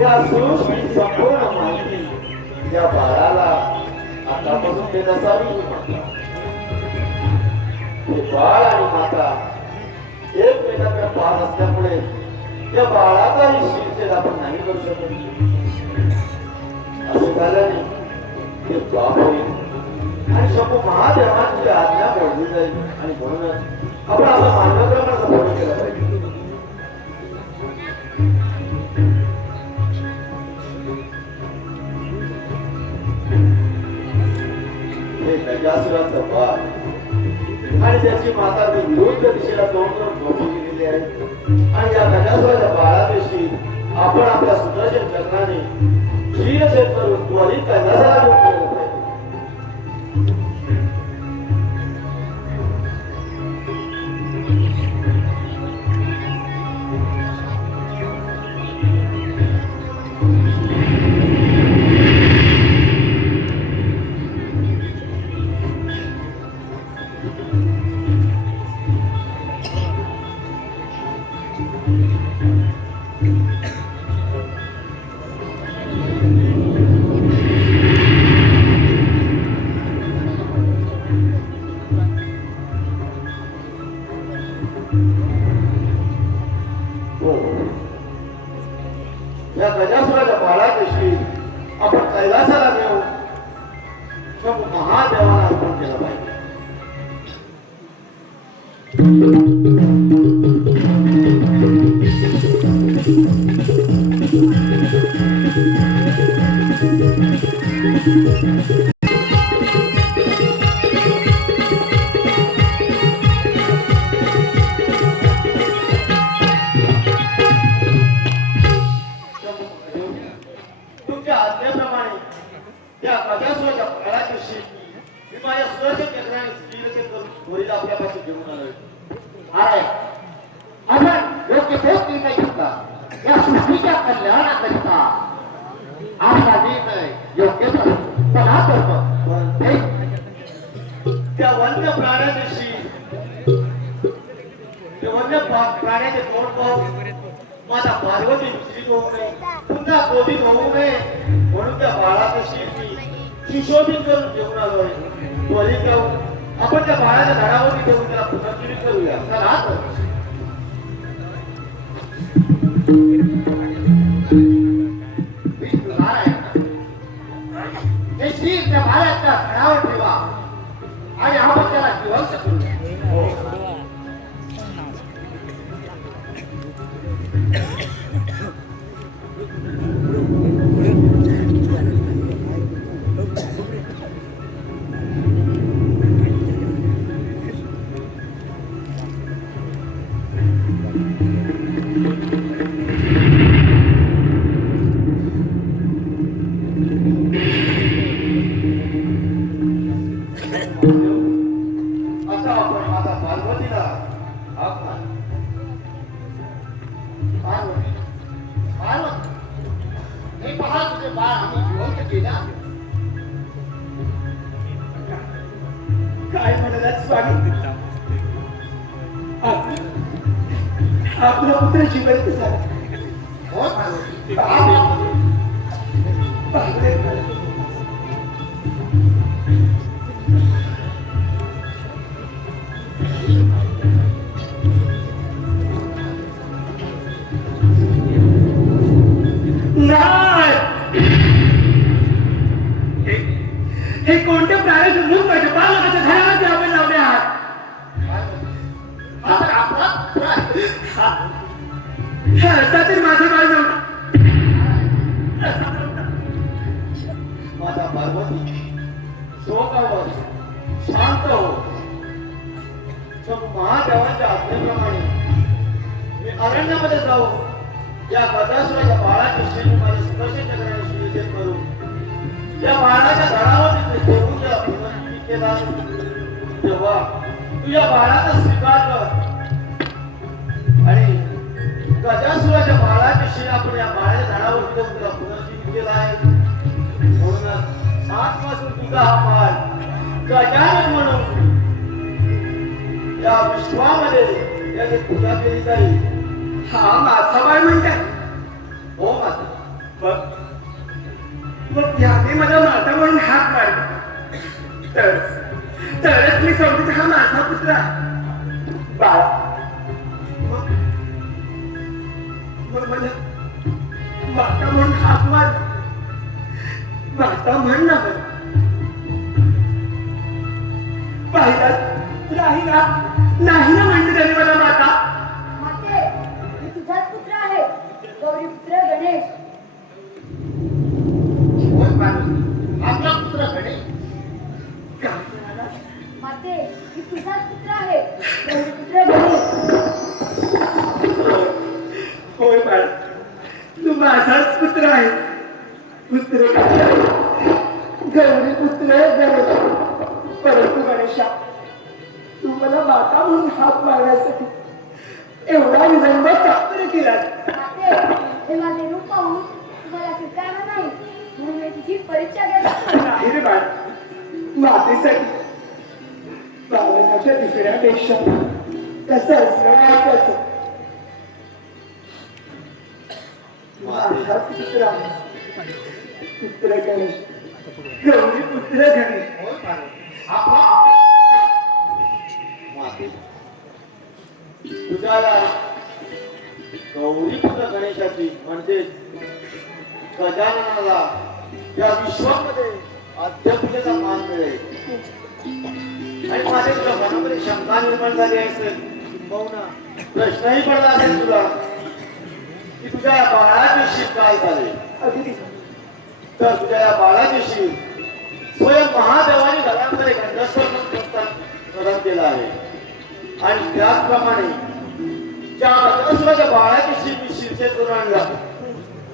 या सृष्टी संपूर्ण माहिती या बाळाला आतापासून ते नसावी म्हणतात. हे बाळ आणि माता एकमेकांना पाहत असल्यामुळे या बाळाचाही शिरछेद आपण नाही करू शकत. असे झाल्याने ते पाप होईल आणि शंभू महादेवांची आज्ञा मोडली जाईल आणि म्हणूनच आपण आपल्या मानवाप्रमाणे फॉलो केला पाहिजे. हे गजासुराचं बाळ आणि त्याची माता विरुद्ध दिशेला तोंड करून झोपी गेलेली आहे आणि या गजासुराच्या बाळाविषयी आपण आपल्या सुदर्शन चक्राने क्षीरछेद करून त्वरित कैलासाला घेऊन गेलो पाहिजे. या गजासुराच्या बाळाविषयी आपण कैलासाला नेऊ शंभू महादेवाला अर्पण केलं पाहिजे. तुमच्या आज्ञेप्रमाणे त्या गजासुराच्या बाळाविषयी मी माझ्या सुदर्शन चक्राने क्षीरछेद करून त्वरित आपल्यापासून घेऊन आलोय. अरे आपण योग्य तोच निर्णय घेतला. या सृष्टीच्या कल्याणाकरिता आपला निर्णय योग्य पणा करतो. त्या वन्य प्राण्याविषयी ते वन्य प्राण्याचे तोंड पाहून माझा पार्वती विचलित होऊ नये, पुन्हा क्रोधित होऊ नये म्हणून त्या बाळाविषयी मी सुशोभित करून घेऊन आलोय. त्वरित जाऊन आपण त्या बाळाच्या झाडावरती ठेवून त्याला पुनर्जीवित करूया. चला तर. हे शीर त्या बाळाच्या घरावर ठेवा आणि आपण त्याला जिवंत करूया. आता आपण माझा पार्वतीला हाक मार. पार्वती, पार्वती, हे पहा तुझे बाळ आम्ही जिवंत केले आहे. काय म्हणालात स्वामी? आपला पुत्र जिवंत झाला. हो पार्वती, हे कोणत्या प्राण्याचे मूल पाहिजे? बालकाच्या घरामध्ये आपण लावले आहात. हा तर आपला पुत्र आहे. हे रस्त्यातील माझे बाळ नव्हता. माझा पार्वती शोकावर शांत हो. शंभू महादेवांच्या आज्ञेप्रमाणे मी अरण्यामध्ये जाऊ या गजासुराच्या बाळाची श्री माझ्या सुदर्शन चक्राने क्षीरछेद करू. या बाळाच्या झाडावर ठेवून त्याला पुनर्जीवित केला तेव्हा तू या बाळाचा स्वीकार कर आणि गजासुराच्या बाळाची श्री आपण या बाळाच्या झाडावर ठेवून त्याला पुनर्जीवित केला आहे. म्हणूनच आजपासून तुझा हा बाळ गजानन म्हणून या विश्वामध्ये याची पूजा केली जाईल. हा माझा बाळ म्हणतात. हो माता. मग याने मला माता म्हणून हाक मारला तरच मी समजत हा माझा पुत्र आहे. बाळा मग मला माता म्हणून हाक मार. माता म्हण ना मला. पाहिला नाही ना म्हणते त्याने मला माता. माते मी तुझाच पुत्र आहे, गौरीपुत्र गणेश. होय पार्वती, आपला पुत्र गणेश. काय म्हणाला? माते मी तुझाच पुत्र आहे, गौरीपुत्र गणेश. होय बाळ, तू माझाच पुत्र आहे. पुत्र काय गौरी पुत्र गणेश. परंतु गणेशा, तू मला माता म्हणून हाक मारण्यासाठी एवढा विलंब का बरं केलास? माते हे माझे रूप पाहून तुम्हाला स्वीकारलं नाही म्हणून मी तुझी परीक्षा घेतली. नाही रे बाळ, मातेसाठी बालकाच्या दिसण्यापेक्षा कसं असणं महत्वाचं. माझा पुत्र आहे, पुत्र गणेश, गौरी पुत्र गणेश. होय पार्वती, आपला माते तुझ्या या गौरीपुत्र गणेशाची म्हणजे गजाननाला या विश्वामध्ये अध्यपूजेचा मान मिळेल. आणि माझे तुला मनामध्ये शंका निर्माण झाली असेल, किंबहुना प्रश्नही पडला असेल तुला की तुझ्या या बाळाची काय झाले. अगदी तर तुझ्या या बाळाची स्वयं महादेवाने घरांकडे गंधस्वर प्रदान केला आहे. आणि त्याचप्रमाणे ज्या गंधस्वराच्या बाळाची मी शिरछेद करून आणला,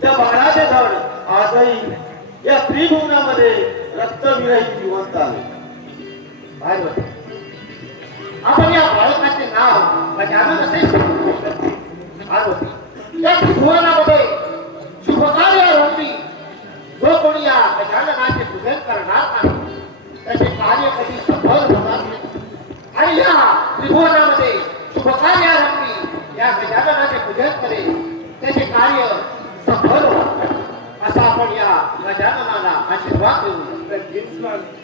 त्या बाळाचे धड आजही या त्रिभुवनामध्ये रक्तविरहित जिवंत आहे. पार्वती, आपण या बालकाचे नाव गजानन असे ठेवू. पार्वती, या त्रिभुवनामध्ये शुभकार्यारूपी जो कोणी या गजाननाचे पूजन करणार नाही त्याचे कार्य कधी सफल होणार नाही. आणि या त्रिभुवनामध्ये शुभकार्यारूपी या गजाननाचे पूजन करेल त्याचे कार्य सफल होणार. असा आपण या गजाननाला आशीर्वाद देऊ. नक्कीच स्वामी.